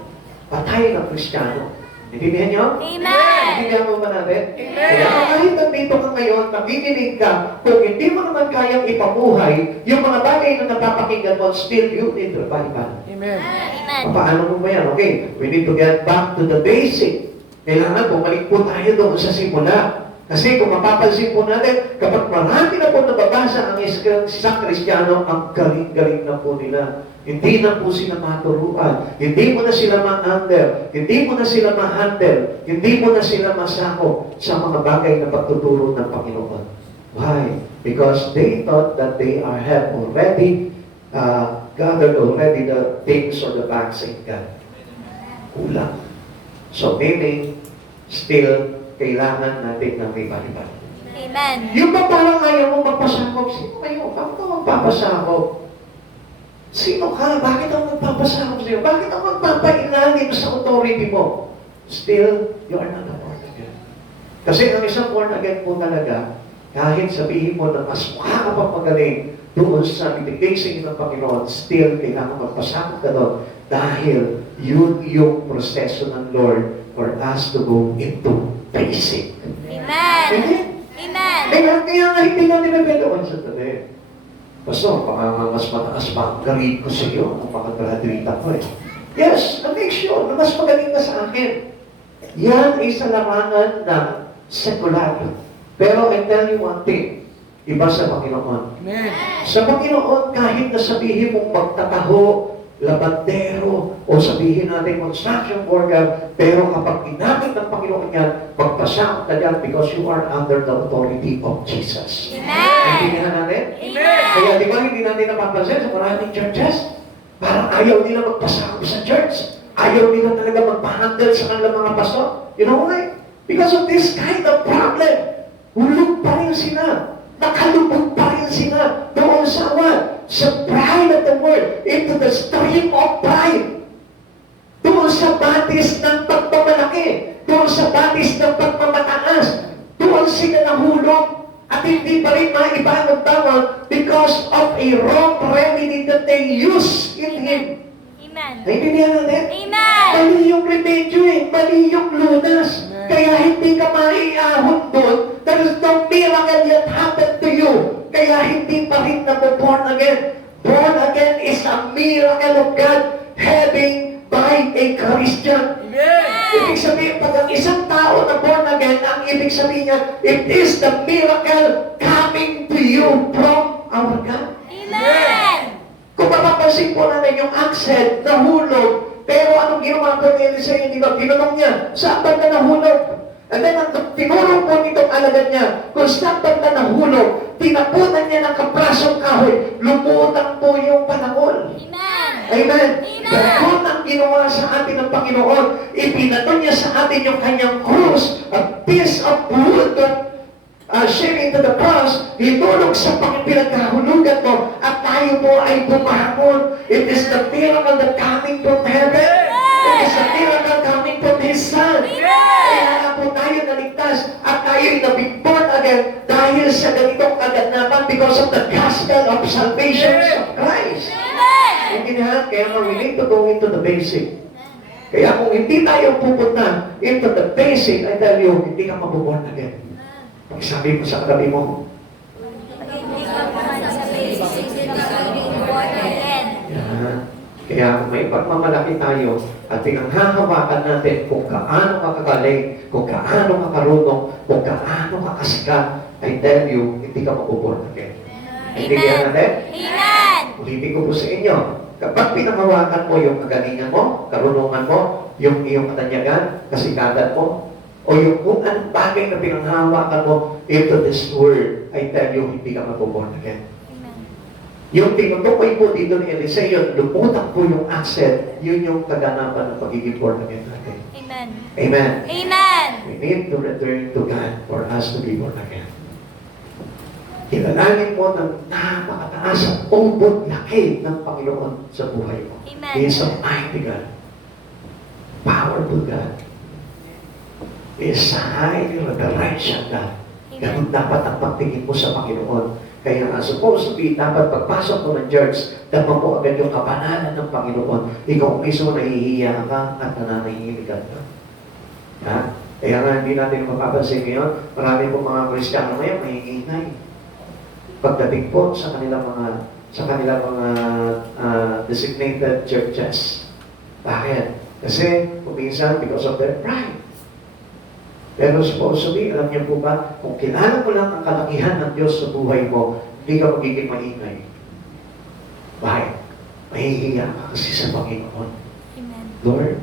Patay na Kristiyano. Intindihan nyo? Amen. Intindihan mo ba natin? Kaya kahit nandito ka ngayon, nakikinig ka, kung hindi mo naman kayang ipabuhay, yung mga bagay na napapakinggan mo, still you need revival. Amen. Amen. Paano mo ba yan? Okay, we need to get back to the basic. Kailangan bumalik po tayo doon sa simula. Kasi kung mapapansin po natin, kapag marami na po nababasa ang isang Kristiyano, ang galing-galing na po nila. Hindi na po sila maturuan. Hindi mo na sila ma-under. Hindi mo na sila ma-handle. Hindi mo na sila masako sa mga bagay na pagtuturo ng Panginoon. Why? Because they thought that they have already gathered already the things or the facts in God. Kulang. So meaning, still, kailangan natin ng iba-iba. Amen. Yung ba parang ayaw mo magpasakop? Sino kayo? Bakit ako magpapasakop? Sino ka? Bakit ako magpapasakop sa'yo? Bakit ako magpapailalim sa authority mo? Still, you are not a born again. Kasi ang isang born again po talaga, kahit sabihin mo na mas mukha ka pang magaling doon sa ibigay ng Panginoon, still, kailangan magpasakop ka doon dahil yun yung proseso ng Lord for us to go into basic. Amen. Amen. Kaya nga hindi natin nabelawan sa tabi. Pastor, baka mas mataas pa ang galing ko sa iyo kung makagraduate ako eh. Yes, make sure na mas magaling ka sa akin. Yan ay sa larangan ng secular. Pero I tell you one thing, iba sa Panginoon. Amen. Sa Panginoon, kahit na sabihin mong magtataho, labandero, o sabihin natin construction worker, pero kapag ginamit ng Panginoon yan, magpasakot ka dyan because you are under the authority of Jesus. Amen. Naintindihan natin? Amen. Kaya di ba hindi natin napapansin sa maraming churches? Parang ayaw nila magpasakop sa church. Ayaw nila talaga magpa-handle sa kanilang mga pastor. You know why? Because of this kind of problem. Hulog pa rin sila. Nakalubog pa rin sila doon sa what? Sa pride of the world, into the stream of pride. Doon sa batis ng pagmamalaki, doon sa batis ng pagmamataas, doon sila nahulog at hindi pa rin maibangon because of a wrong remedy that they use in Him. Amen. Naintindihan natin? Amen. Mali yung remedyo eh, mali yung lunas. Kaya hindi ka maiahon doon. There is no miracle yet happened to you. Kaya hindi pa rin born again. Born again is a miracle of God having by a Christian. Ibig sabihin, pag ang isang tao na born again, ang ibig sabihin niya, it is the miracle coming to you from our God. Amen. Kung mapapansin po natin yung accent, nahulog, pero anong ginawa ko ni Eliseo? Hindi ba? Tinanong niya, saan ba na nahulog? And then, ang tinuro po nitong alagad niya, kung saan ba na nahulog, tinapunan niya ng kaprasong kahoy, lumutang po yung panahon. Amen. Amen. Amen. Ganun ang ginawa sa atin ng Panginoon. Ipinato niya sa atin yung kanyang krus, a piece of wood that sharing to the cross, itulog sa pinagkahulugan mo, at tayo po ay bumangon. It is the miracle that coming from heaven. It is the miracle coming from His Son. Kaya na po tayo naligtas at tayo ay nabigborn again dahil sa ganitong kaganapan because of the gospel of salvation of Christ. Intindihan? Kaya we need to go into the basic. Kaya kung hindi tayo pupunta into the basic, I tell you, hindi ka mabuborn again. Sabi mo sa katabi mo, Hindi ka pa sa basic, hindi ka born again. yan. Kaya may pagmamalaki tayo at pinanghahawakan natin kung gaano ka kagaling, kung gaano ka karunong, kung gaano ka kasikat, I tell you, hindi ka mabuborn again. Intindihan natin? Amen. Ulitin ko po sa inyo, Kapag pinangawakan mo yung kagalingan mo, karunungan mo, yung iyong katanyagan, kasikatan mo, o yung kung anong bagay na pinanghawakan mo into this word, I tell you, hindi ka mabuborn again. Amen. Yung tinutukoy po dito ni Eliseo, lumutang po yung asset, yun yung kaganapan ng pagiging born again natin. Amen. Amen. Amen. We need to return to God for us to be born again. Kilalanin mo ng napakataas at umbot laki ng Panginoon sa buhay mo. Amen. He is a mighty God. Powerful God. He is a highly reverential God. Ganun dapat ang pagtingin mo sa Panginoon. Kaya nga, supposed to be, dapat pagpasok mo ng church, dapat mo agad yung kapanalan ng Panginoon. Ikaw mismo nahihiya ka at nananahimik ka. Ha? Kaya nga, hindi natin mapapansin ngayon, marami po mga Kristiyano ngayon, mahiingay. Pagdating po sa kanilang mga designated churches. Bakit? Kasi, kuminsan, because of their pride. Pero supposed to be, alam niyo po ba, kung kilala mo lang ang kalakihan ng Diyos sa buhay mo, hindi ka magiging maingay. Bakit? Mahihiya ka kasi sa Panginoon. Amen. Lord,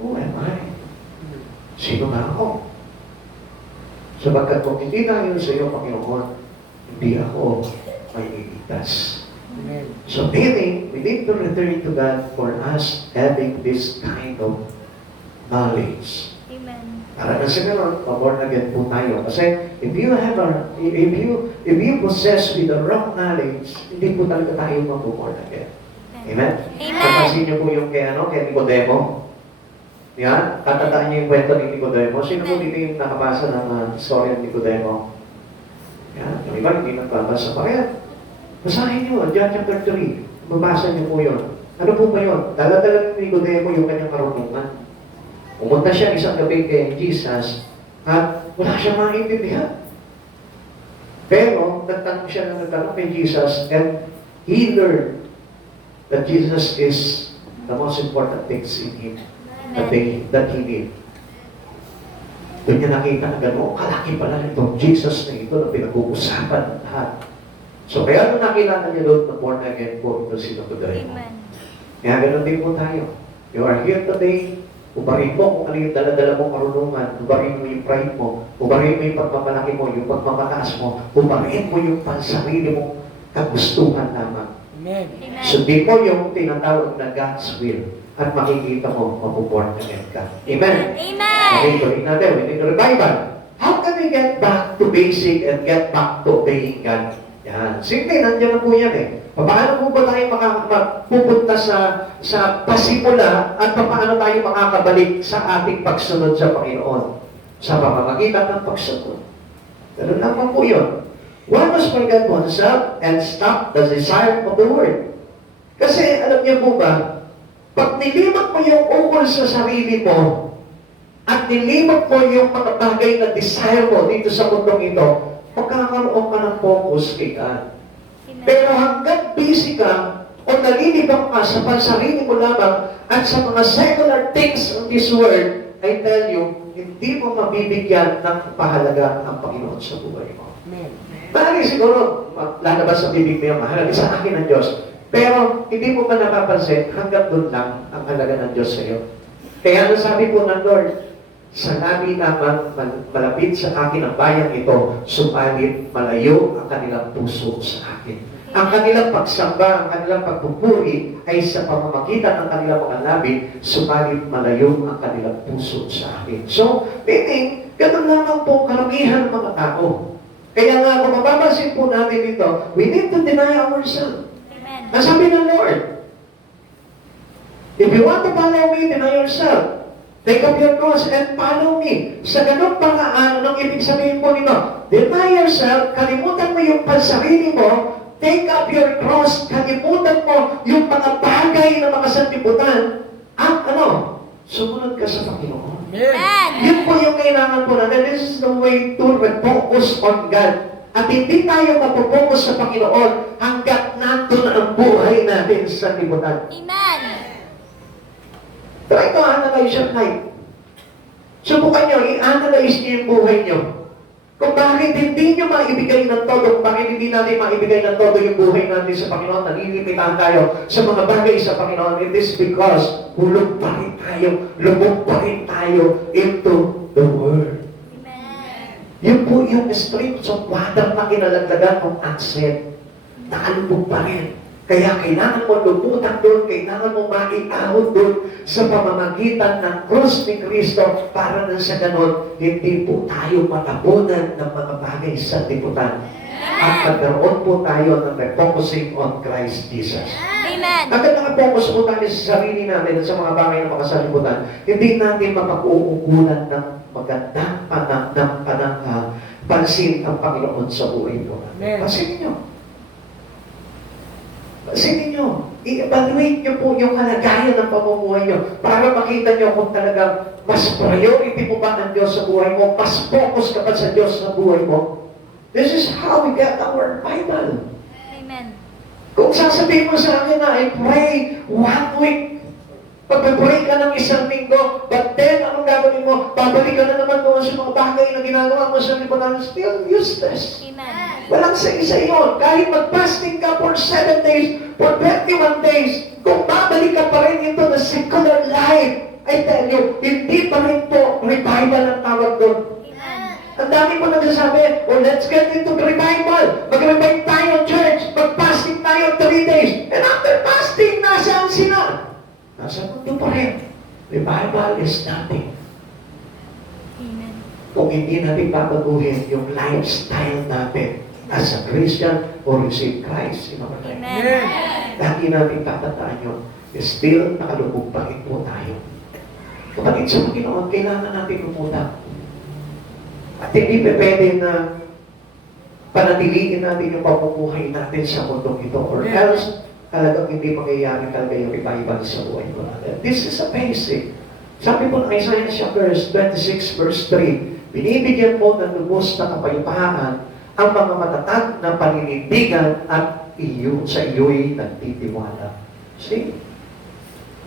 who am I? Sino ba ako? Sapagkat kung hindi dahil sa iyo, Panginoon, hindi ako mailigtas. So meaning, we need to return to God for us having this kind of knowledge. Amen. Para na sa ganun, born again po tayo. Kasi if you possess with the wrong knowledge, hindi po talaga tayo mag-born again. Amen? Amen. Napansin niyo po yung kay Nicodemo. Yan, tatandaan niyo yung kwento ni Nicodemo. Sino po dito yung nakabasa ng story ng Nicodemo? Yan, yung iba hindi nagbabasa pa. Kaya, basahin niyo, John chapter 3. Mabasa niyo po yun. Ano po ba yun? Dala-dala ni Nicodemo yung kanyang karunungan. Pumunta siya isang gabi kay Jesus at wala siyang maintindihan. Pero, nagtanong siya na nagtanong kay Jesus and he learned that Jesus is the most important things in him that he did. Doon niya nakita na gano'n, kalaki pala itong Jesus na ito na pinag-uusapan ng lahat. So, kaya nung nakilala niya doon na born again po ito si Nicodemo. Amen. Kaya gano'n din po tayo. You are here today, ubarin mo kung ano yung dala-dala mong karunungan, ubarin mo yung pride mo, ubarin mo yung pagpapalaki mo, yung pagpapataas mo, ubarin mo yung pansarili mong kagustuhan lamang. Amen. Amen. Sundin mo yung tinatawag na God's will at makikita mo, mabuborn again ka. Amen? Amen. Okay, tuloy natin. We need to revival. How can we get back to basic and get back to obeying God? Yan. Simple, nandiyan na po yan eh. Paano po ba tayo mapupunta sa pasimula at paano tayo makakabalik sa ating pagsunod sa Panginoon? Sa pamamagitan ng pagsunod. Ganun naman po yun. One must forget oneself and stop the desire of the world. Kasi alam niyo po ba, pag nilimot mo yung ukol sa sarili mo at nilimot mo yung mga bagay na desire mo dito sa mundong ito, magkakaroon ka ng focus kay God. Pero hanggang busy ka o nalilibang ka sa pansarili mo lamang at sa mga secular things of this world, I tell you, hindi mo mabibigyan ng pahalaga ang Panginoon sa buhay mo. Amen. Marami siguro, lalabas sa bibig mo yung mahalaga sa akin ng Diyos. Pero hindi mo ba napapansin, hanggang doon lang ang halaga ng Diyos sa iyo. Kaya nasabi po ng Lord, sa labi lamang malapit sa akin ang bayang ito, subalit malayo ang kanilang puso sa akin. Ang kanilang pagsamba, ang kanilang pagpupuri ay sa pamamagitan ng kanilang mga labi, subalit malayo ang kanilang puso sa akin. So, meaning, ganun lamang po karamihan ng mga tao. Kaya nga, kung mapapansin po natin ito, we need to deny ourselves. Amen. Nasabi ng Lord, if you want to follow me, deny yourself. Take up your cross and follow me. Sa ganong paraan, anong ibig sabihin po nito? Deny yourself, kalimutan mo yung pansarili mo, take up your cross, kalimutan mo yung mga bagay na mga sanlibutan, at sumunod ka sa Panginoon. Amen. Yun po yung kailangan po natin. This is the way to refocus on God. At hindi tayo mapopokus sa Panginoon hanggat nandun ang buhay natin sa libutan. Amen. Try to analyze your life. Subukan nyo, i-analyze nyo yung buhay nyo. Kung bakit hindi nyo maibigay ng todo, kung bakit hindi natin maibigay ng todo yung buhay natin sa Panginoon, nalilimitan tayo sa mga bagay sa Panginoon, it is because hulog pa rin tayo, lubog pa rin tayo into the Word. Amen. Yun po yung streams of water na kinalagdagan ng akset. Nakalubog pa rin. Kaya kailangan mo lumutan doon, kailangan mo maiahon doon sa pamamagitan ng krus ni Kristo para na sa ganon, hindi po tayo matabunan ng mga bagay sa liputan. At magkaroon po tayo ng refocusing on Christ Jesus. Amen. Hanggang nakapokus po tayo sa sarili natin at sa mga bagay na makasalimutan, hindi natin mapag-uugulan ng magandang pansin ang Panginoon sa buhay po. Pansinin nyo. Pansinin nyo. I-evaluate nyo po yung kalagayan ng pamumuhay nyo para makita nyo kung talagang mas priority mo ba ng Diyos sa buhay mo, mas focus ka ba sa Diyos sa buhay mo. This is how we get our Bible. Amen. Kung sasabihin mo sa akin na, I pray 1 week, pag-pray ka ng 1 linggo, but then, anong gagawin mo? Babalik ka na naman doon sa mga bagay na ginagawa mo sa lipunan, still useless. Amen. Walang sa yun. Kahit mag-fasting ka for 7 days, for 21 days, kung babalik ka pa rin into the secular life, I tell you, hindi pa rin po revival ang tawag doon. Amen. Ang dami po nagsasabi, oh, let's get into the revival. Mag-revive tayo, church. Mag-fasting tayo 3 days. And after fasting, nasaan sila? Nasa mundo pa rin. Revival is nothing. Amen. Kung hindi natin babaguhin yung lifestyle natin as a Christian or receive Christ in our life. Amen. Lagi natin tatandaan yun. Still, nakalubog pa rin po tayo. Kapatid sa Panginoon, kailangan natin lumutang. At hindi pwede na panatiliin natin yung pamumuhay natin sa mundong ito or else talagang hindi mangyayari talaga yung revival sa buhay ko natin. This is a basic. Sabi po ng Isaiah chapter 26 verse 3, binibigyan mo ng lubos na kapayapaan ang mga matatag na paninindigan at sa iyo'y nagtitiwala. See?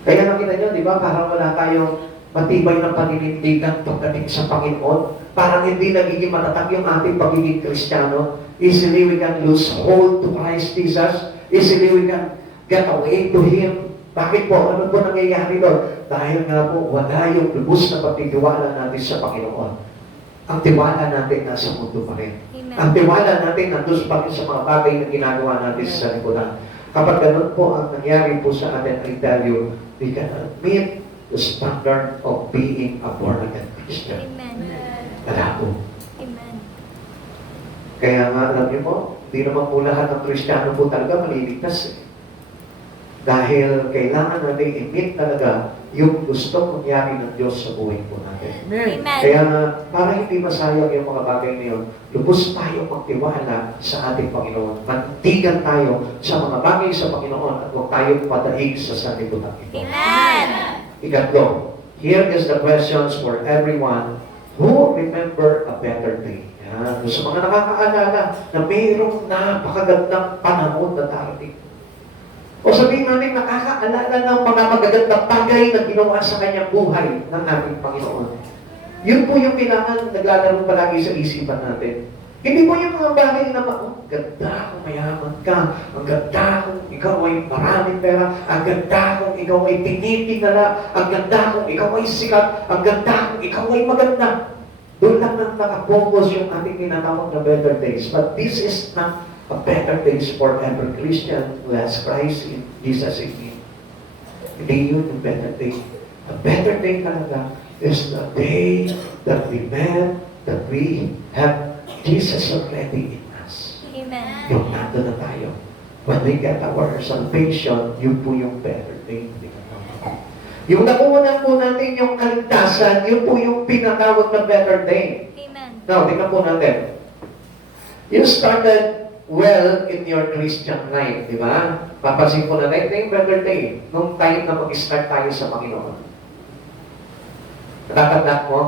Kaya nakita nyo, di ba, parang wala tayong matibay na paninindigan pagdating sa Panginoon. Parang hindi nagiging matatag yung ating pagiging Kristiyano. Easily we can lose hold to Christ Jesus. Easily we can get away to Him. Bakit po? Ano po nangyayari doon? Dahil nga po, wala yung lubos na pagtitiwala natin sa Panginoon. Ang tiwala natin nasa mundo pa rin. Amen. Ang tiwala natin nandun pa rin sa mga bagay na ginagawa natin sa lipunan. Kapag ganun po ang nangyari po sa atin, I tell you, we cannot meet the standard of being a born-again Christian. Amen. Wala po. Amen. Kaya nga, alam niyo po, hindi naman po lahat ng Kristiyano po talaga maliligtas. Dahil kailangan natin i-meet talaga yung gusto mangyari ng Diyos sa buhay po natin. Amen. Kaya para hindi masayang yung mga bagay na yun, lubos tayo magtiwala sa ating Panginoon. Mantigan tayo sa mga bagay sa Panginoon at huwag tayong padaig sa sanlibutan ito. Amen. Ikatlo, here is the questions for everyone who remember a better day. Yan. Sa mga nakakaalala na mayroong napakagandang panahon na darating. O sabihin natin, nakakaalala ng mga magagandang bagay na ginawa sa kanyang buhay ng ating Panginoon. Yun po yung kailangan naglalaro palagi sa isipan natin. Hindi po yung mga bagay na, oh, ganda kung mayaman ka, ang ganda kung ikaw ay maraming pera, ang ganda kung ikaw ay tinitingala, ang ganda kung ikaw ay sikat, ang ganda kung ikaw ay maganda. Doon lang nang nakapokus yung ating tinatawag na better days. But this is not a better days for every Christian who has Christ in Jesus in him. Hindi yun yung better day. The better day talaga is the day that we met, that we have Jesus already in us. Amen. Yung nandun na tayo. When we get our salvation, yun po yung better day. Yung nakuha po natin yung kaligtasan, yun po yung pinatawag na better day. Amen. Now, tingnan po natin. You started well in your Christian life, di ba? Papansin po natin, ito yung better day. Nung time na mag-start tayo sa Panginoon. Natatandaan mo?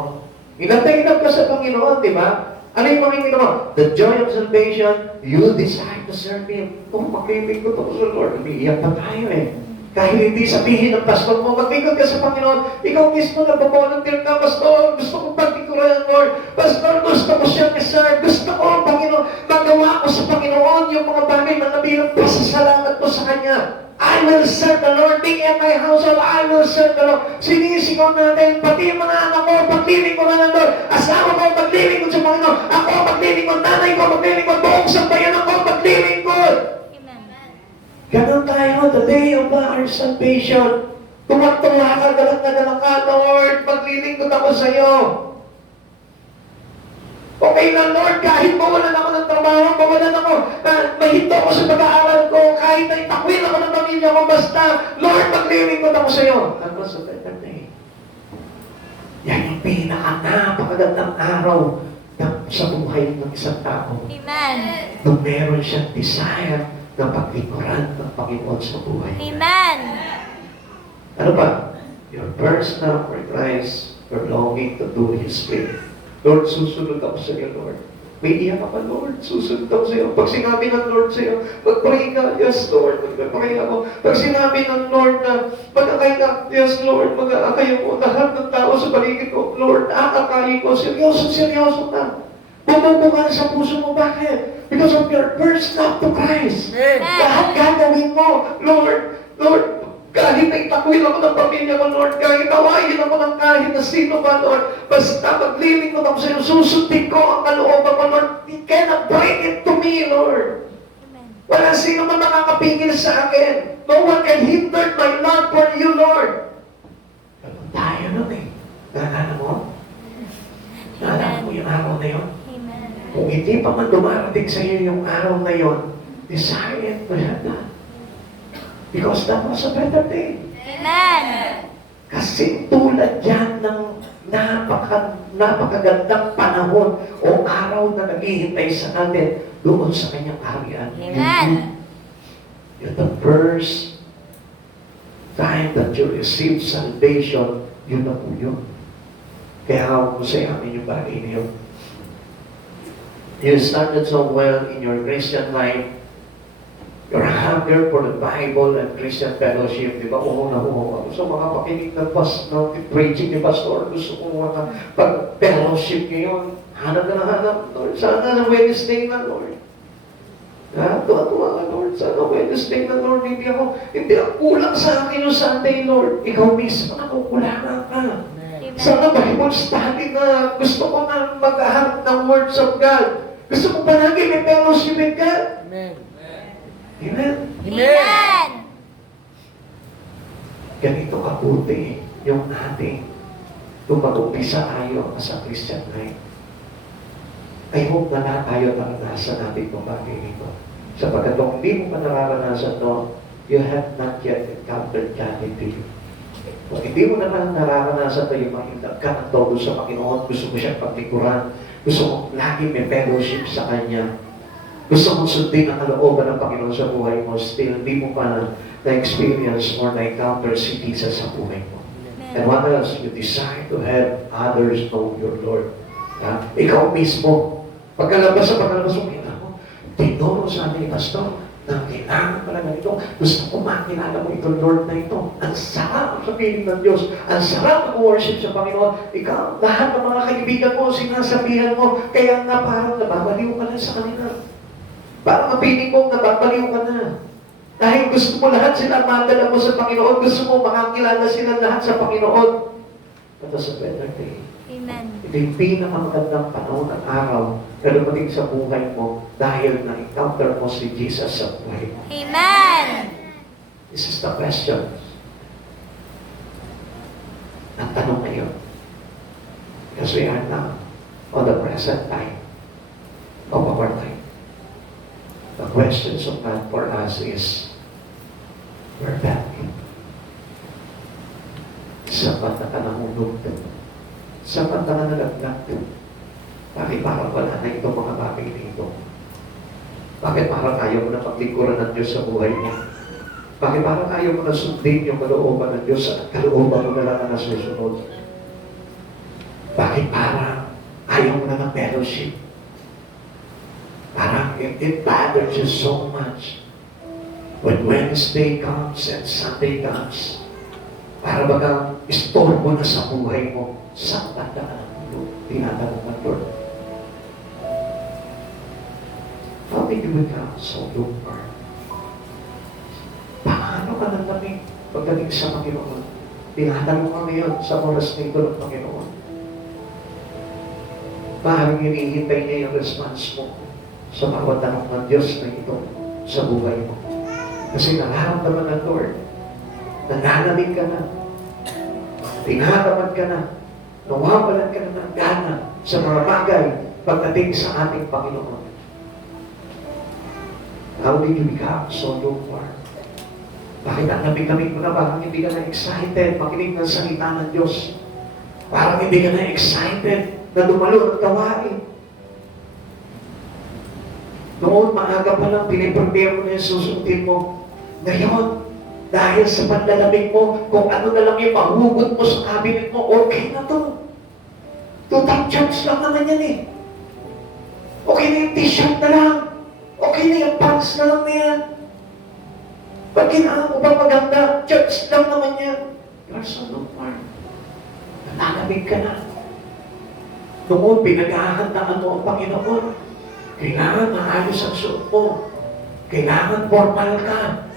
Inatay-inap ka sa Panginoon, di ba? Ano yung makikita mo? The joy of salvation, you decide to serve Him. Kung maglilingkod ako sa Lord, umiiyak pa tayo eh. Kahit hindi sabihin ng pastor mo, maglingkod ka sa Panginoon, ikaw mismo nagpo-volunteer ka, Pastor, gusto kong pagtikuran, Lord. Pastor, gusto ko siyang isar. Gusto ko, Panginoon, magawa ko sa Panginoon yung mga bagay na bilang pasasalamat ko sa Kanya. I will serve the Lord. Me and my household, I will serve the Lord. Sinisigaw natin, pati yung mga anak ko, paglilingkod na ng Lord. Asawa ko, paglilingkod sa Panginoon. Ako, paglilingkod. Nanay ko, paglilingkod. Buong sambayan ako, paglilingkod. Ganon tayo, the day of our salvation. Tumatula ka, galak na galak ka, Lord, maglilingkod ako sa iyo. Okay na, Lord, kahit mawalan ako ng trabaho, mawalan ako, mahinto ako sa pag-aaral ko, kahit na itakwil ako ng pamilya ko, basta, Lord, maglilingkod ako sa iyo. Ano sa better day? Yan yung napakagandang araw sa buhay ng isang tao. Amen. Nung meron siyang desire na paglingkuran ng Panginoon sa buhay. Amen. Ano ba? Your personal for Christ, your longing to do His will. Lord, susunod ako sa iyo, Lord. May iyak ka pa, Lord. Susunod ako sa iyo. Pag sinabi ng Lord sa iyo, mag-pray ka. Yes, Lord. Mag-pray ako. Pag sinabi ng Lord na mag-akay ka. Yes, Lord. Mag-akay ako. Lahat ng tao sa paligid ko. Lord, akakayin ko. Seryoso ka. Bumubuka sa puso mo. Bakit? Because of your first love to Christ. Lahat gagawin mo. Lord, kahit na itakwil ako ng pamilya ko, Lord, kahit tawain ako ng kahit na sino ba, Lord, basta maglilingkod ako sa iyo, susundin ko ang kalooban mo, Lord. You cannot bring it to me, Lord. Wala sino man makakapigil sa akin. No one can hinder my love for you, Lord. Pero tayo nun eh. Naalala mo? Naalala mo yung araw na yun? Kung hindi pa man dumarating sa iyo yung araw na yon, desire it to have that. Because that was a better day. Amen. Kasi tulad yan ng napakagandang panahon o araw na naghihintay sa atin doon sa kanyang kaharian. Amen. You're the first time that you receive salvation, yun na po yun. Kaya ako sa amin yung bagay na yun. You started so well in your Christian life. Your hunger for the Bible and Christian fellowship, di ba? Oo na ako. Gusto makapakinig ng preaching ni Pastor. Gusto ko makapag-fellowship ngayon. Hanap na hanap, Lord. Sana na Wednesday na, Lord. Tuwa-tuwa ka, Lord. Sana Wednesday na, Lord. Hindi ako kulang sa akin yung Sunday, Lord. Ikaw mismo nakukulangan ka. Sana Bible study na gusto ko na maghahanap ng words of God. Gusto ko palagi may fellowship with God. Amen. Amen. Amen. Ganito kabuti yung ating kung mag-umpisa tayo sa Christian life. I hope na lahat tayo naranasan natin itong bagay nito. Sapagkat kung hindi mo pa nararanasan to, you have not yet encountered God in you. Kung hindi mo naman nararanasan ito, yung makindag ka ng todo sa Panginoon, gusto mo siyang paglikuran, gusto mo lagi may fellowship sa Kanya, gusto mong sundin ang kalooban ng Panginoon sa buhay mo, still hindi mo pa na-experience or na-encounter si Jesus sa buhay mo. And what else? You desire to have others know your Lord. Ikaw mismo, pagkalabas mo, tinuro sa amin ni Pastor, na kailangan pala na ito. Gusto ko makilala mo itong Lord na ito. Ang sarap sa piling ng Diyos. Ang sarap ang worship sa Panginoon. Ikaw, lahat ng mga kaibigan mo, sinasabihan mo, kaya nga parang nababaliw ka na sa kanila. Parang mapiling mo, nababaliw ka na. Dahil gusto mo lahat sila madala mo sa Panginoon. Gusto mo makakilala sila lahat sa Panginoon. Ito sa better day. Amen. Ito yung pinakamagandang panahon ng araw na dumating sa buhay mo dahil na-encounter mo si Jesus sa buhay mo. Amen. This is the question. Ang tanong ngayon, because we are now on the present time of our time. The questions of God for us is, we're back. Sapat na ka nahulog. Sapat na ka nalaglag. Bakit parang wala na itong mga bagay na ito? Bakit parang ayaw mo na paglingkuran ng Diyos sa buhay mo? Bakit parang ayaw mo na sundin yung kalooban ng Diyos at kalooban mo na lang na nasusunod? Bakit parang ayaw mo na ng fellowship? Parang it bothers you so much. When Wednesday comes and Sunday comes, para bagang istorbo na sa buhay mo, saan banda ka ng mundo? Tinatanong ng Lord. How did you become so lukewarm? Paano ka nalamig pagdating sa Panginoon? Tinatanong ka ngayon sa oras na ito ng Panginoon. Maaaring hinihintay niya yung response mo sa bawat tanong ng Diyos na ito sa buhay mo. Kasi nararamdaman ng Lord, nananamig ka na, tinatamad ka na, nawawalan ka na ng gana sa mga bagay pagdating sa ating Panginoon. How did you become so lukewarm? Bakit ang lamig-lamig mo na? Parang hindi ka na excited makinig ng salita ng Diyos. Parang hindi ka na excited na dumalo ng gawain. Noon, maaga pa lang, piniprepare mo na yung susundin mo. Ngayon, dahil sa panlalamig mo, kung ano na lang yung mahugot mo sa cabinet mo, okay na to. Total church lang naman yan eh. Okay na yung t-shirt na lang. Okay na yung pants na lang na yan. Pag kailangan mo ba maganda, church lang naman yan. You are so lukewarm. Nananamig ka na. Noon, pinaghahandaan mo ang Panginoon. Kailangan maayos ang suot mo. Kailangan formal ka.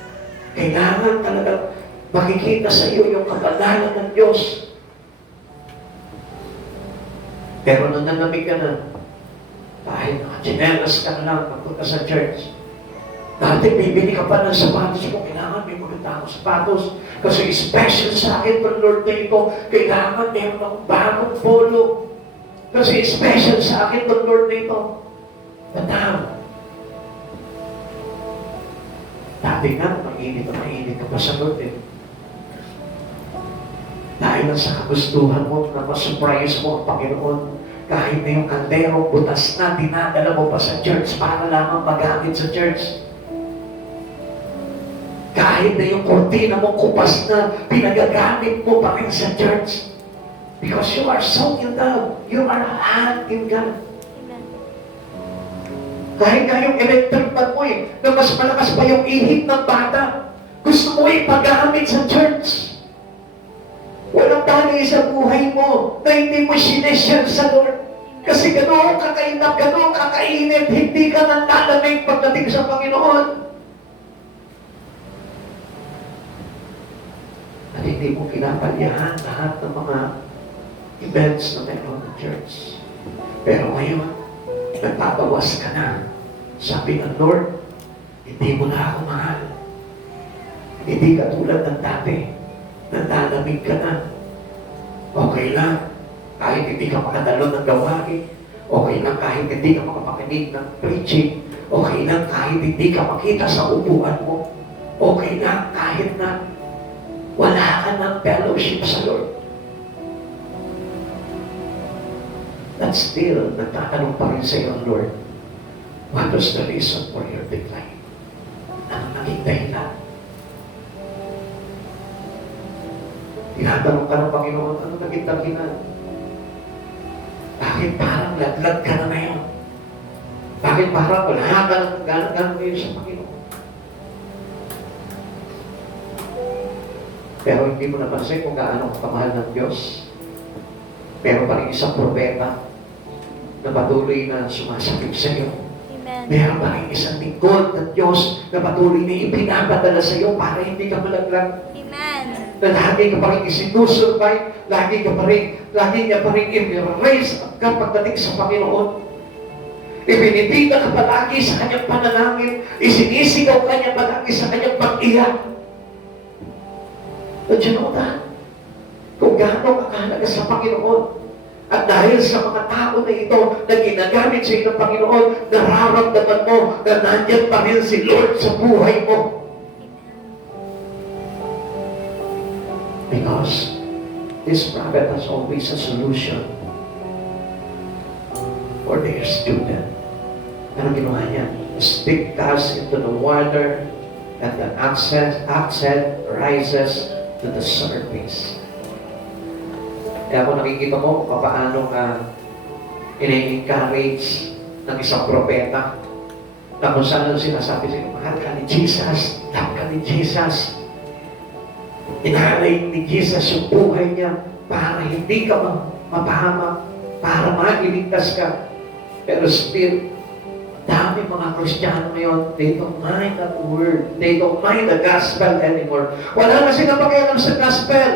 Kailangan talaga makikita sa iyo yung kabanalan ng Diyos. Pero nung nanamig ka na, dahil nakachinelas ka na lang magpunta sa church, dati bibili ka pa ng sapatos mo, kailangan may maganda akong sapatos. Kasi special sa akin ng Lord na ito, kailangan meron akong bagong polo. Kasi special sa akin ng Lord na ito. Madam, dati nga, mainit ka pa sa Lord eh. Dahil lang sa kagustuhan mo na masurprise mo ang Panginoon, kahit na yung kaldero butas na, dinadala mo pa sa church para lamang magamit sa church. Kahit na yung kortina mo kupas na, pinagagamit mo pa rin sa church. Because you are so in love. You are hot in God. Kahit nga yung electric fan mo eh, na mas malakas pa yung ihip ng bata, gusto mo ipagamit sa church. Walang bagay sa buhay mo na hindi mo sinesyan sa Lord. Kasi ganoon kakainap, ganoon kakainit, hindi ka nanlalamig pagdating sa Panginoon. At hindi mo pinapalyahan lahat ng mga events na meron ng church. Pero ngayon, nagpapawas ka na. Sabi ng Lord, hindi mo na ako mahal. Hindi ka tulad ng dati. Nanlalamig ka na. Okay lang. Kahit hindi ka makadalo ng gawain. Okay lang kahit hindi ka makapakinig ng preaching. Okay lang kahit hindi ka makita sa upuan mo. Okay lang kahit na wala ka ng fellowship sa Lord. But still, nagtatanong pa rin sa iyo ang Lord, what was the reason for your decline? Anong naging dahilan? Tinatanong ka ng Panginoon, anong naging dahilan? Bakit parang laglag ka na ngayon? Bakit parang wala ka ng gano'n ngayon sa Panginoon? Pero hindi mo napansin kung gaano kamahal ng Diyos. Pero pa rin isang propeta na patuloy na sumasakit sa iyo. Amen. Meron pa rin isang lingkod ng Diyos na patuloy na ipinapadala sa iyo para hindi ka malaglag. Amen. Na lagi ka pa rin isinusurvive, lagi niya pa rin i-raise up ka pagdating sa Panginoon. Ibinibida ka palagi sa kanyang panalangin, isinisigaw ka niya palagi sa kanyang pag-iyak. Don't you know that? Kung gaano kakahalaga sa Panginoon. At dahil sa mga tao na ito na ginagamit sa iyo ng Panginoon, nararamdaman mo na nandiyan pa rin si Lord sa buhay mo. Because this prophet has always a solution for their student. Ano ginawa niya? Stick cast into the water and the accent rises to the surface. Kaya kung nakikita mo paano ini-encourage ng isang propeta na kung saan sinasabi sa'yo, mahal ka ni Jesus, love mahal ni Jesus. Inalay ni Jesus yung buhay niya para hindi ka mapahamak, para mailigtas ka. Pero still, dami mga Kristiyano ngayon, they don't mind that word. They don't mind the gospel anymore. Wala na silang pakialam sa gospel.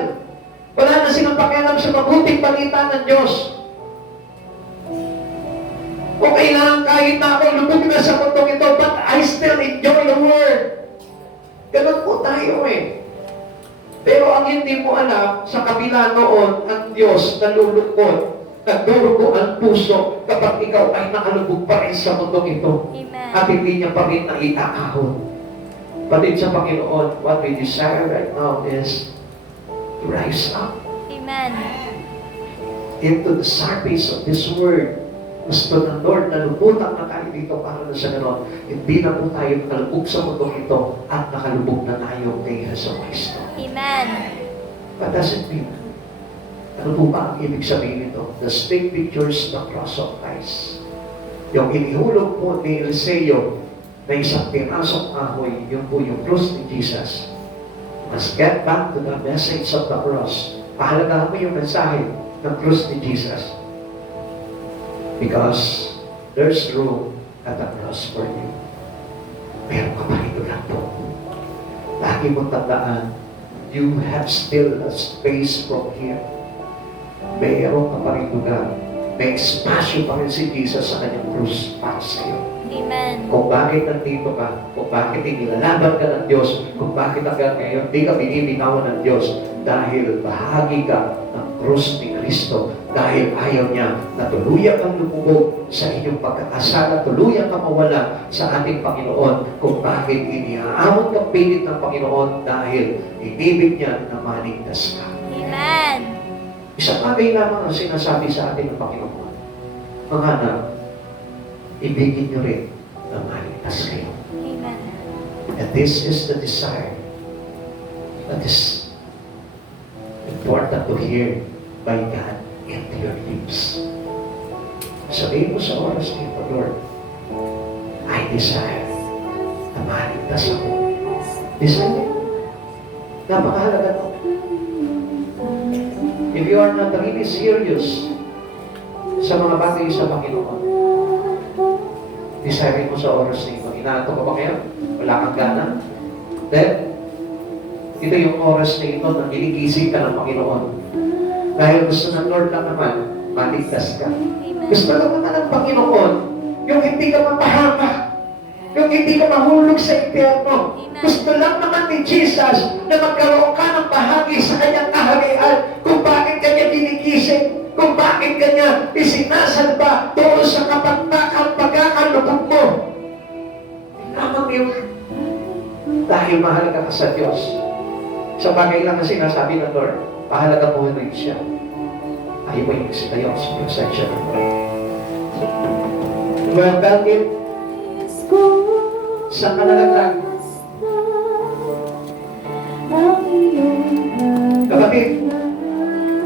Wala na silang pakialam sa mabuting balita ng Diyos. Okay lang, kahit na ako lubog na sa mundong ito, but I still enjoy the word. Ganun po tayo eh. Pero ang hindi mo alam, sa kabila noon, ang Diyos nalulungkot, nagdurugo ang puso kapag ikaw ay nakalubog pa rin sa mundong ito. Amen. At hindi niya pa rin naitakahon. Palit sa Panginoon, what we desire right now is to rise up Amen. into the surface of this word. Gusto ng Lord na lumutan na tayo dito para na sa ganon. Hindi na po tayo nakalubog sa mundong ito at nakalubog na tayo kay Hesus Kristo. Amen. What does it mean? Ano po ba ang ibig sabihin nito? The stick pictures the cross of Christ. Yung inihulog po ni Eliseo na isang pirasong kahoy, yun po yung cross ni Jesus. Must get back to the message of the cross. Pahalagahan mo yung mensahe ng cross ni Jesus. Because there's room at the cross for you. Meron ka pa rin lang po. Lagi mo tandaan, you have still a space from here. Mayroon ka pa rin lugar. May espasyo pa rin si Jesus sa kanyang krus para sa iyo. Amen. Kung bakit nandito ka, kung bakit inilalaban ka ng Diyos, kung bakit hanggang ngayon di ka binibitawan ng Diyos, dahil bahagi ka ng krus ni Kristo, dahil ayaw niya na tuluyan kang lumubog sa inyong pagkakasala, tuluyan kang mawala sa ating Panginoon, kung bakit inihaamon kang pilit ng Panginoon dahil inibig niya na maligtas ka. Amen. Isang bagay lamang ang sinasabi sa atin ng Panginoon. Mga anak, ibigin niyo rin na maligtas kayo. Amen. And this is the desire that is important to hear by God into your lips. Sabihin mo sa oras nito, Lord, I desire na maligtas ako. Desire. Napakahalaga to. If you are not really serious sa mga bagay sa Panginoon, desire mo sa oras nito. Inaantok ka ba kayo? Wala kang gana? Then, ito yung oras na ito na ginigising ka ng Panginoon. Dahil gusto ng Lord lang naman, maligtas ka. Gusto lang naman ng Panginoon, yung hindi ka mapahamak, yung hindi ka mahulog sa impyerno. Gusto lang naman ni Jesus na magkaroon ka ng bahagi sa kanyang kaharian kung bakit kanya ginigising, kung bakit kanya isinasalba doon sa kapagtakang pagkakalubog mo. Lamang yun. Dahil mahalaga ka sa Diyos. Sa bagay lang kasi nasabi ng Lord, pahalaga mo rin siya. Ayaw mo yung si Diyos, yung section ng Lord. Well, bakit? Saan ka nalaglag? Kapatid,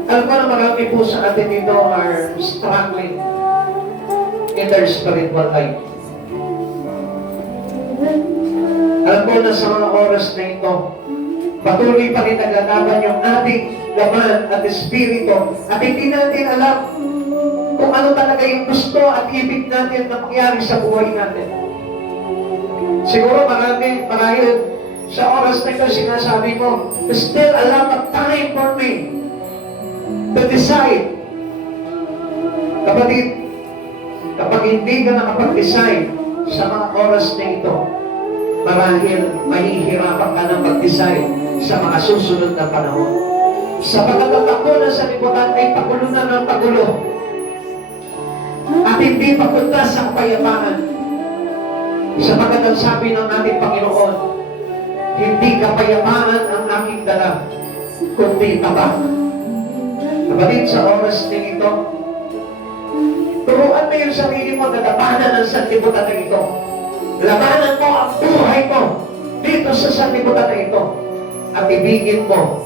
alam ko na marami po sa atin dito are struggling in their spiritual life. Alam ko na sa mga oras na ito, patuloy pa rin naglalaban yung ating laman at espiritu at hindi natin alam kung ano talaga yung gusto at ibig natin na mangyari sa buhay natin. Siguro marahil sa oras na ito sinasabi mo, there's still a lot of time for me to decide. Kapatid, kapag hindi ka nakapag-decide sa mga oras na ito, marahil mahihirapan ka na mag-decide sa mga susunod na panahon. Sa pagkatatakbo na sa libutan ay pagulo na ng pagulo at hindi papunta sa kapayapaan. Sapagkat ang sabi ng ating Panginoon, hindi kapayapaan ang aking dala, kundi tabak. Kapatid, sa oras na ito, turuan mo yung sarili mo na labanan ang sanlibutan na ito. Labanan mo ang buhay mo dito sa sanlibutan na ito. At ibigin mo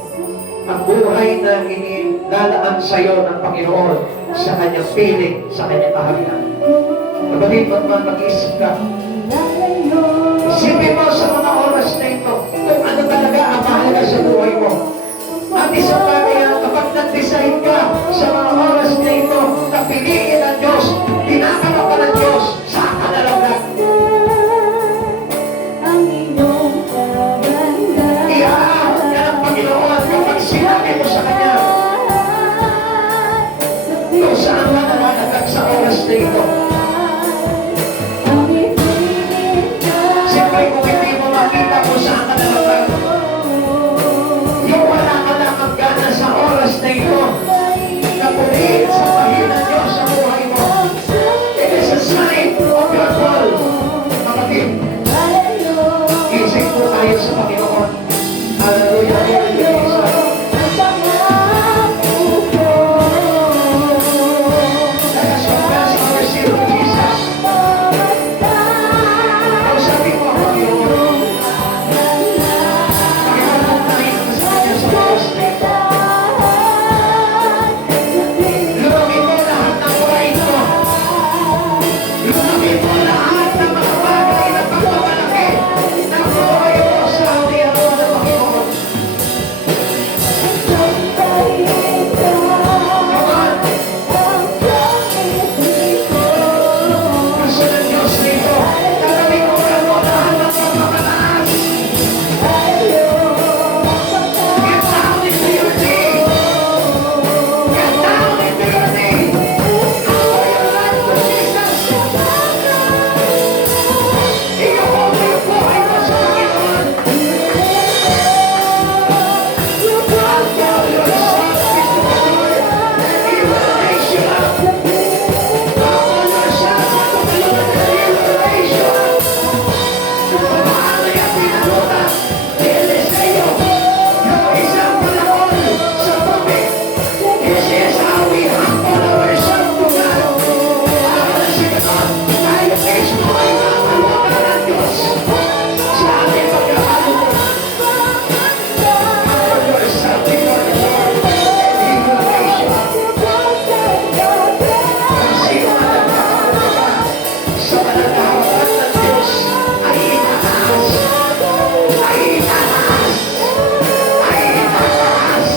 ang buhay na inilalaan sa iyo ng Panginoon sa kanyang piling, sa kanyang kaharian. Kapatid, mag-isip ka. Isipin mo sa mga oras na ito, kung talaga sa buhay mo. At isa pa kaya kapag nag-decide ka sa mga oras na ito na piliin ang Diyos, tinatanong ka ng Diyos, saan ka nalaglag? ang iyong kagandahan. Iaahon ka ng Panginoon kapag sinabi mo sa Kanya, kung saan ka nalaglag sa oras na ito. Ang ipilit ka. Siyempre kung hindi mo makita kung saan ka nalaglag, yung wala ka lang ang gana sa oras na ito, na purihin sa pahil ng Diyos sa buhay mo. It is a sign of your call. Kapatid, isip po tayo sa Panginoon. Hallelujah. Hallelujah. Let us confess our sin to Jesus. Kausapin mo ang Panginoon. Panginoon, pumahin ka sa Kanya sa oras na ito. Lumamin mo lahat ng buhay mo. Lumamin mo lahat ng mga bagay na pagmamalaki ng buhay mo sa ating ng Panginoon. Gusto ng Diyos na ito. Gagawin ko ka mo lahat ng pagmamataas. Get down into your knee. Get down into your knee. Offer your life to Jesus. Ikaw mo yung buhay mo sa Panginoon. Allow yourself into the Lord. He will raise you up. Allow yourself into the Lord and He will raise you up. Paano yung pinaluta? Eliseo, yung isang panahon sa tubig. This is how we humble ourselves to God. Para sa ganon, tayo mismo ay mamalutan ng Diyos sa ating pagkakaluto. Humble yourself before the Lord and He will raise you up. Kung sino man ang nakakalaga sa mananawagan ng Diyos ay itataas. Ay itataas. Ay itataas.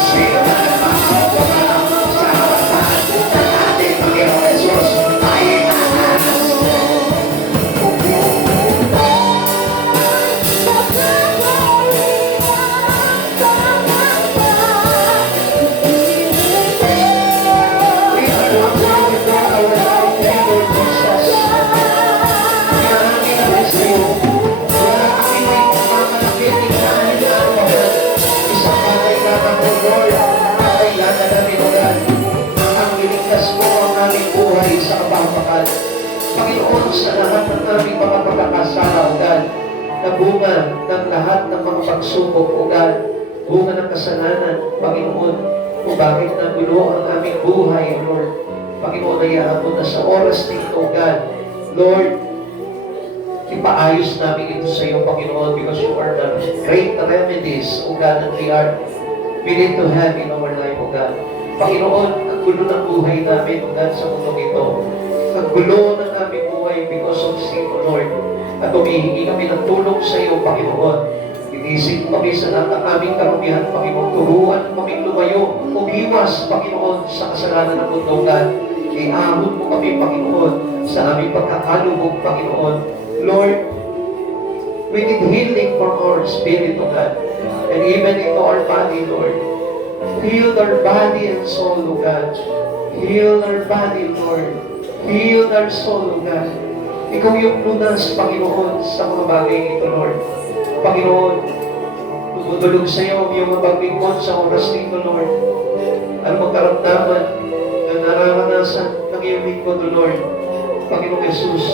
Sino man ang makakalaga sa harapan ng ating Panginoon Jesus ay itataas. We are humble before our Lord and Lord Jesus. Maraming naman sa iyo. Wala kami may pagmamalaki ni Kahit na isang bagay lamang po, Lord, ang kailangan namin, O God. Ang iligtas mo ang aming buhay sa kapahamakan. Panginoon, sa lahat ng aming mga pagkakasala, O God, na bunga ng lahat ng mga pagsubok, O God, bunga ng kasalanan, Panginoon, kung bakit nagulo ang aming buhay, Lord. Panginoon, hayaan mo na sa oras na ito, God, Lord, ipaayos namin ito sa iyo, Panginoon, because you are the great remedies, O God, that we need to have in our life, O God. Panginoon, ang gulo ng buhay namin, O God, sa mundo ito. Ang gulo ng aming buhay because of sin, O Lord. At humihingi kami ng tulong sa iyo, Panginoon. Inisip kami sa lahat ng aming karumihan, Panginoon. Turuan kami lumayo, umiwas, Panginoon, sa kasalanan ng mundo, God. Iahon mo kami, Panginoon, sa aming pagkakalubog, Panginoon. Lord, we need healing for our spirit, O God. And even in our body, Lord. Heal our body and soul, O God. Heal our body, Lord. Heal our soul, O God. Ikaw yung lunas, Panginoon, sa mga bagay ito, Lord. Panginoon, tumutulog sa iyo ang iyong magbingkod sa oras nito, Lord. Ang magkaramdaman na nararanasan ng iyong lingkod, O Lord. Panginoon Jesus,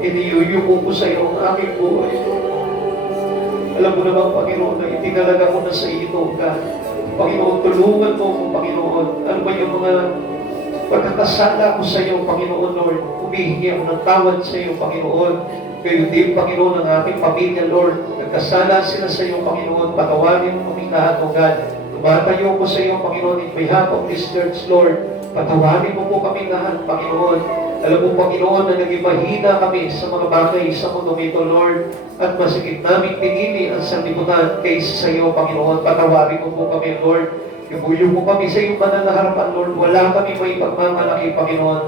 iniyuyuko ko sa iyo ang aking buhay. Alam mo naman, Panginoon, na itinalaga ko na sa iyo, God. Panginoon, tulungan mo ako, Panginoon. Ano ba yung mga pagkakasala ko sa iyo, Panginoon, Lord? Humihingi ako ng tawad sa iyo, Panginoon. Kayo din, Panginoon, ang aking pamilya, Lord. Nagkasala sila sa iyo, Panginoon. Patawarin mo kami lahat, O God. Tumatayo ko sa iyo, Panginoon, in behalf of this church, Lord. Patawarin mo po kami lahat, Panginoon. Alam mo, Panginoon, na naging mahina kami sa mga bagay sa mundo ito, Lord. At masikip namin pinili ang sanlibutan kaysa sa iyo, Panginoon. Patawarin mo po kami, Lord. Ibuyo mo kami sa iyong banal na harapan, Lord. Wala kami may pagmamalaki, Panginoon.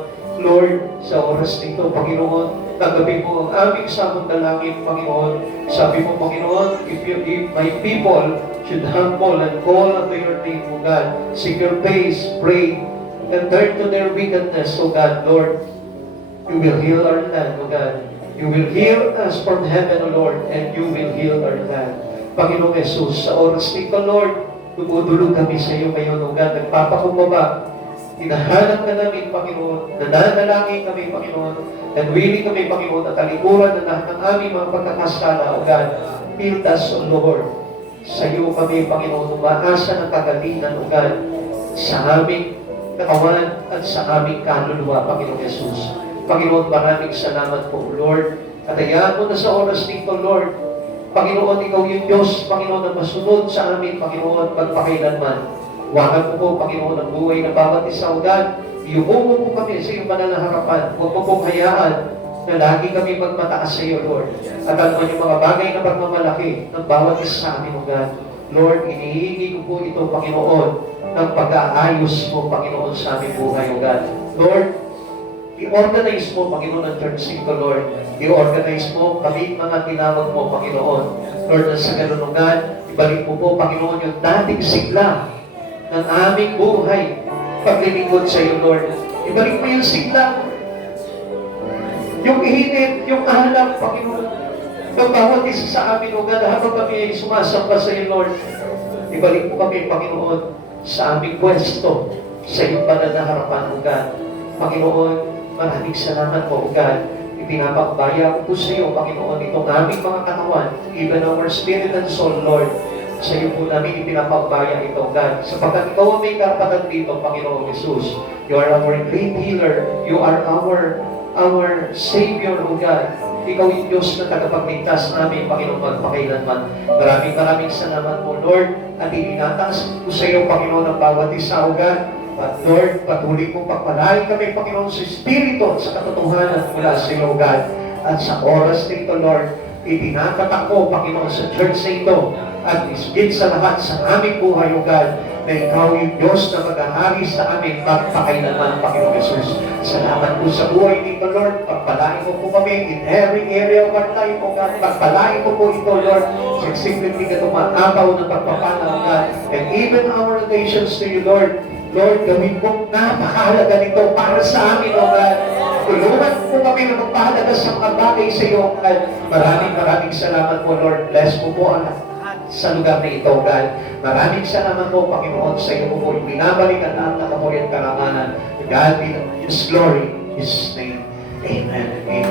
Lord, sa oras nito, Panginoon, tanggapin mo ang aming samong dalangin, Panginoon. Sabi mo, Panginoon, if my people should humble and call unto your name, O God, seek your face, pray, and turn to their wickedness, O God, Lord, you will heal our land, O God. You will heal us from heaven, O Lord, and you will heal our land. Panginoong Jesus, sa oras nito, Lord, dumudulog kami sa iyo ngayon, O God, nagpapakumbaba. Hinahanap ka namin, Panginoon. Nananalangin kami, Panginoon. And willing kami, Panginoon, at talikuran na lahat ng aming mga pagkakasala, O God. Heal us, O Lord. Sa iyo kami, Panginoon, umaasa ng kagalingan, O God, sa aming katawan at sa aming kaluluwa, Panginoon Jesus. Panginoon, maraming salamat po, Lord. At hayaan mo na sa oras nito, Lord. Panginoon, ikaw yung Diyos, Panginoon, na masunod sa amin, Panginoon, magpakailanman. Wakan mo po, Panginoon, ang buhay ng bawat isa, O God. Iyuko mo po kami sa iyong banal na harapan. Huwag mo pong hayaan na lagi kami magmataas sa iyo, Lord. At alam yung mga bagay na pagmamalaki ng bawat isa sa amin, O God. Lord, inihingi ko po ito, Panginoon, ng pag-aayos mo, Panginoon, sa aming buhay, O God. Lord, i-organize mo, Panginoon, ang church nito, Lord. I-organize mo kami mga tinawag mo, Panginoon. Lord, sa ganun, O God, ibalik mo po, Panginoon, yung dating sigla ng aming buhay, paglilingkod sa iyo, Lord. Ibalik mo yung sigla, yung init, yung alak, Panginoon, ng bawat isa sa amin, O God, habang kami sumasamba sa iyo, Lord. Ibalik mo kami, Panginoon, sa aming pwesto, sa iyong banal na harapan, O God. Panginoon, maraming salamat po, O God. Ipinapakbaya ko po sa iyo, Panginoon, itong aming mga katawan, even our spirit and soul, Lord. Sa iyo po namin ipinapakbaya ito, God. Sapagkat ikaw ang may karapatan dito, Panginoon Jesus. You are our great healer. You are our Savior, O God. Ikaw yung Diyos na tagapagligtas namin, Panginoon, magpakailanman. Maraming salamat po, Lord. At itinataas ko sa iyo, Panginoon, ang bawat isa, O God. At Lord, patuloy mong pagpalain kami, Panginoon, sa Espiritu, sa katotohanan mula sa iyo, God. At sa oras nito, Lord, itinatatak ko, Panginoon, sa church na ito, at isbit sa lahat sa aming buhay, O God, na ikaw yung Diyos na maghahari sa amin magpakailanman, Panginoon Jesus. Salamat po sa buhay nito, Lord. Pagpalain mo po kami in every area of our life, O God. Pagpalain mo po ito, Lord. Significantly ka tumatapaw ng pagpapala, O God. And even our relations to you, Lord. Lord, gawin mong napakahalaga nito para sa amin, O God. Tulungan po kami na magpahalaga sa mga bagay sa iyo, O God. Maraming salamat po, Lord. Bless mo po ang lahat sa lugar na ito, God. Maraming salamat po, Panginoon, sa iyo po binabalik ang lahat ng kapuri at karangalan. God be His glory, His name. Amen. Amen.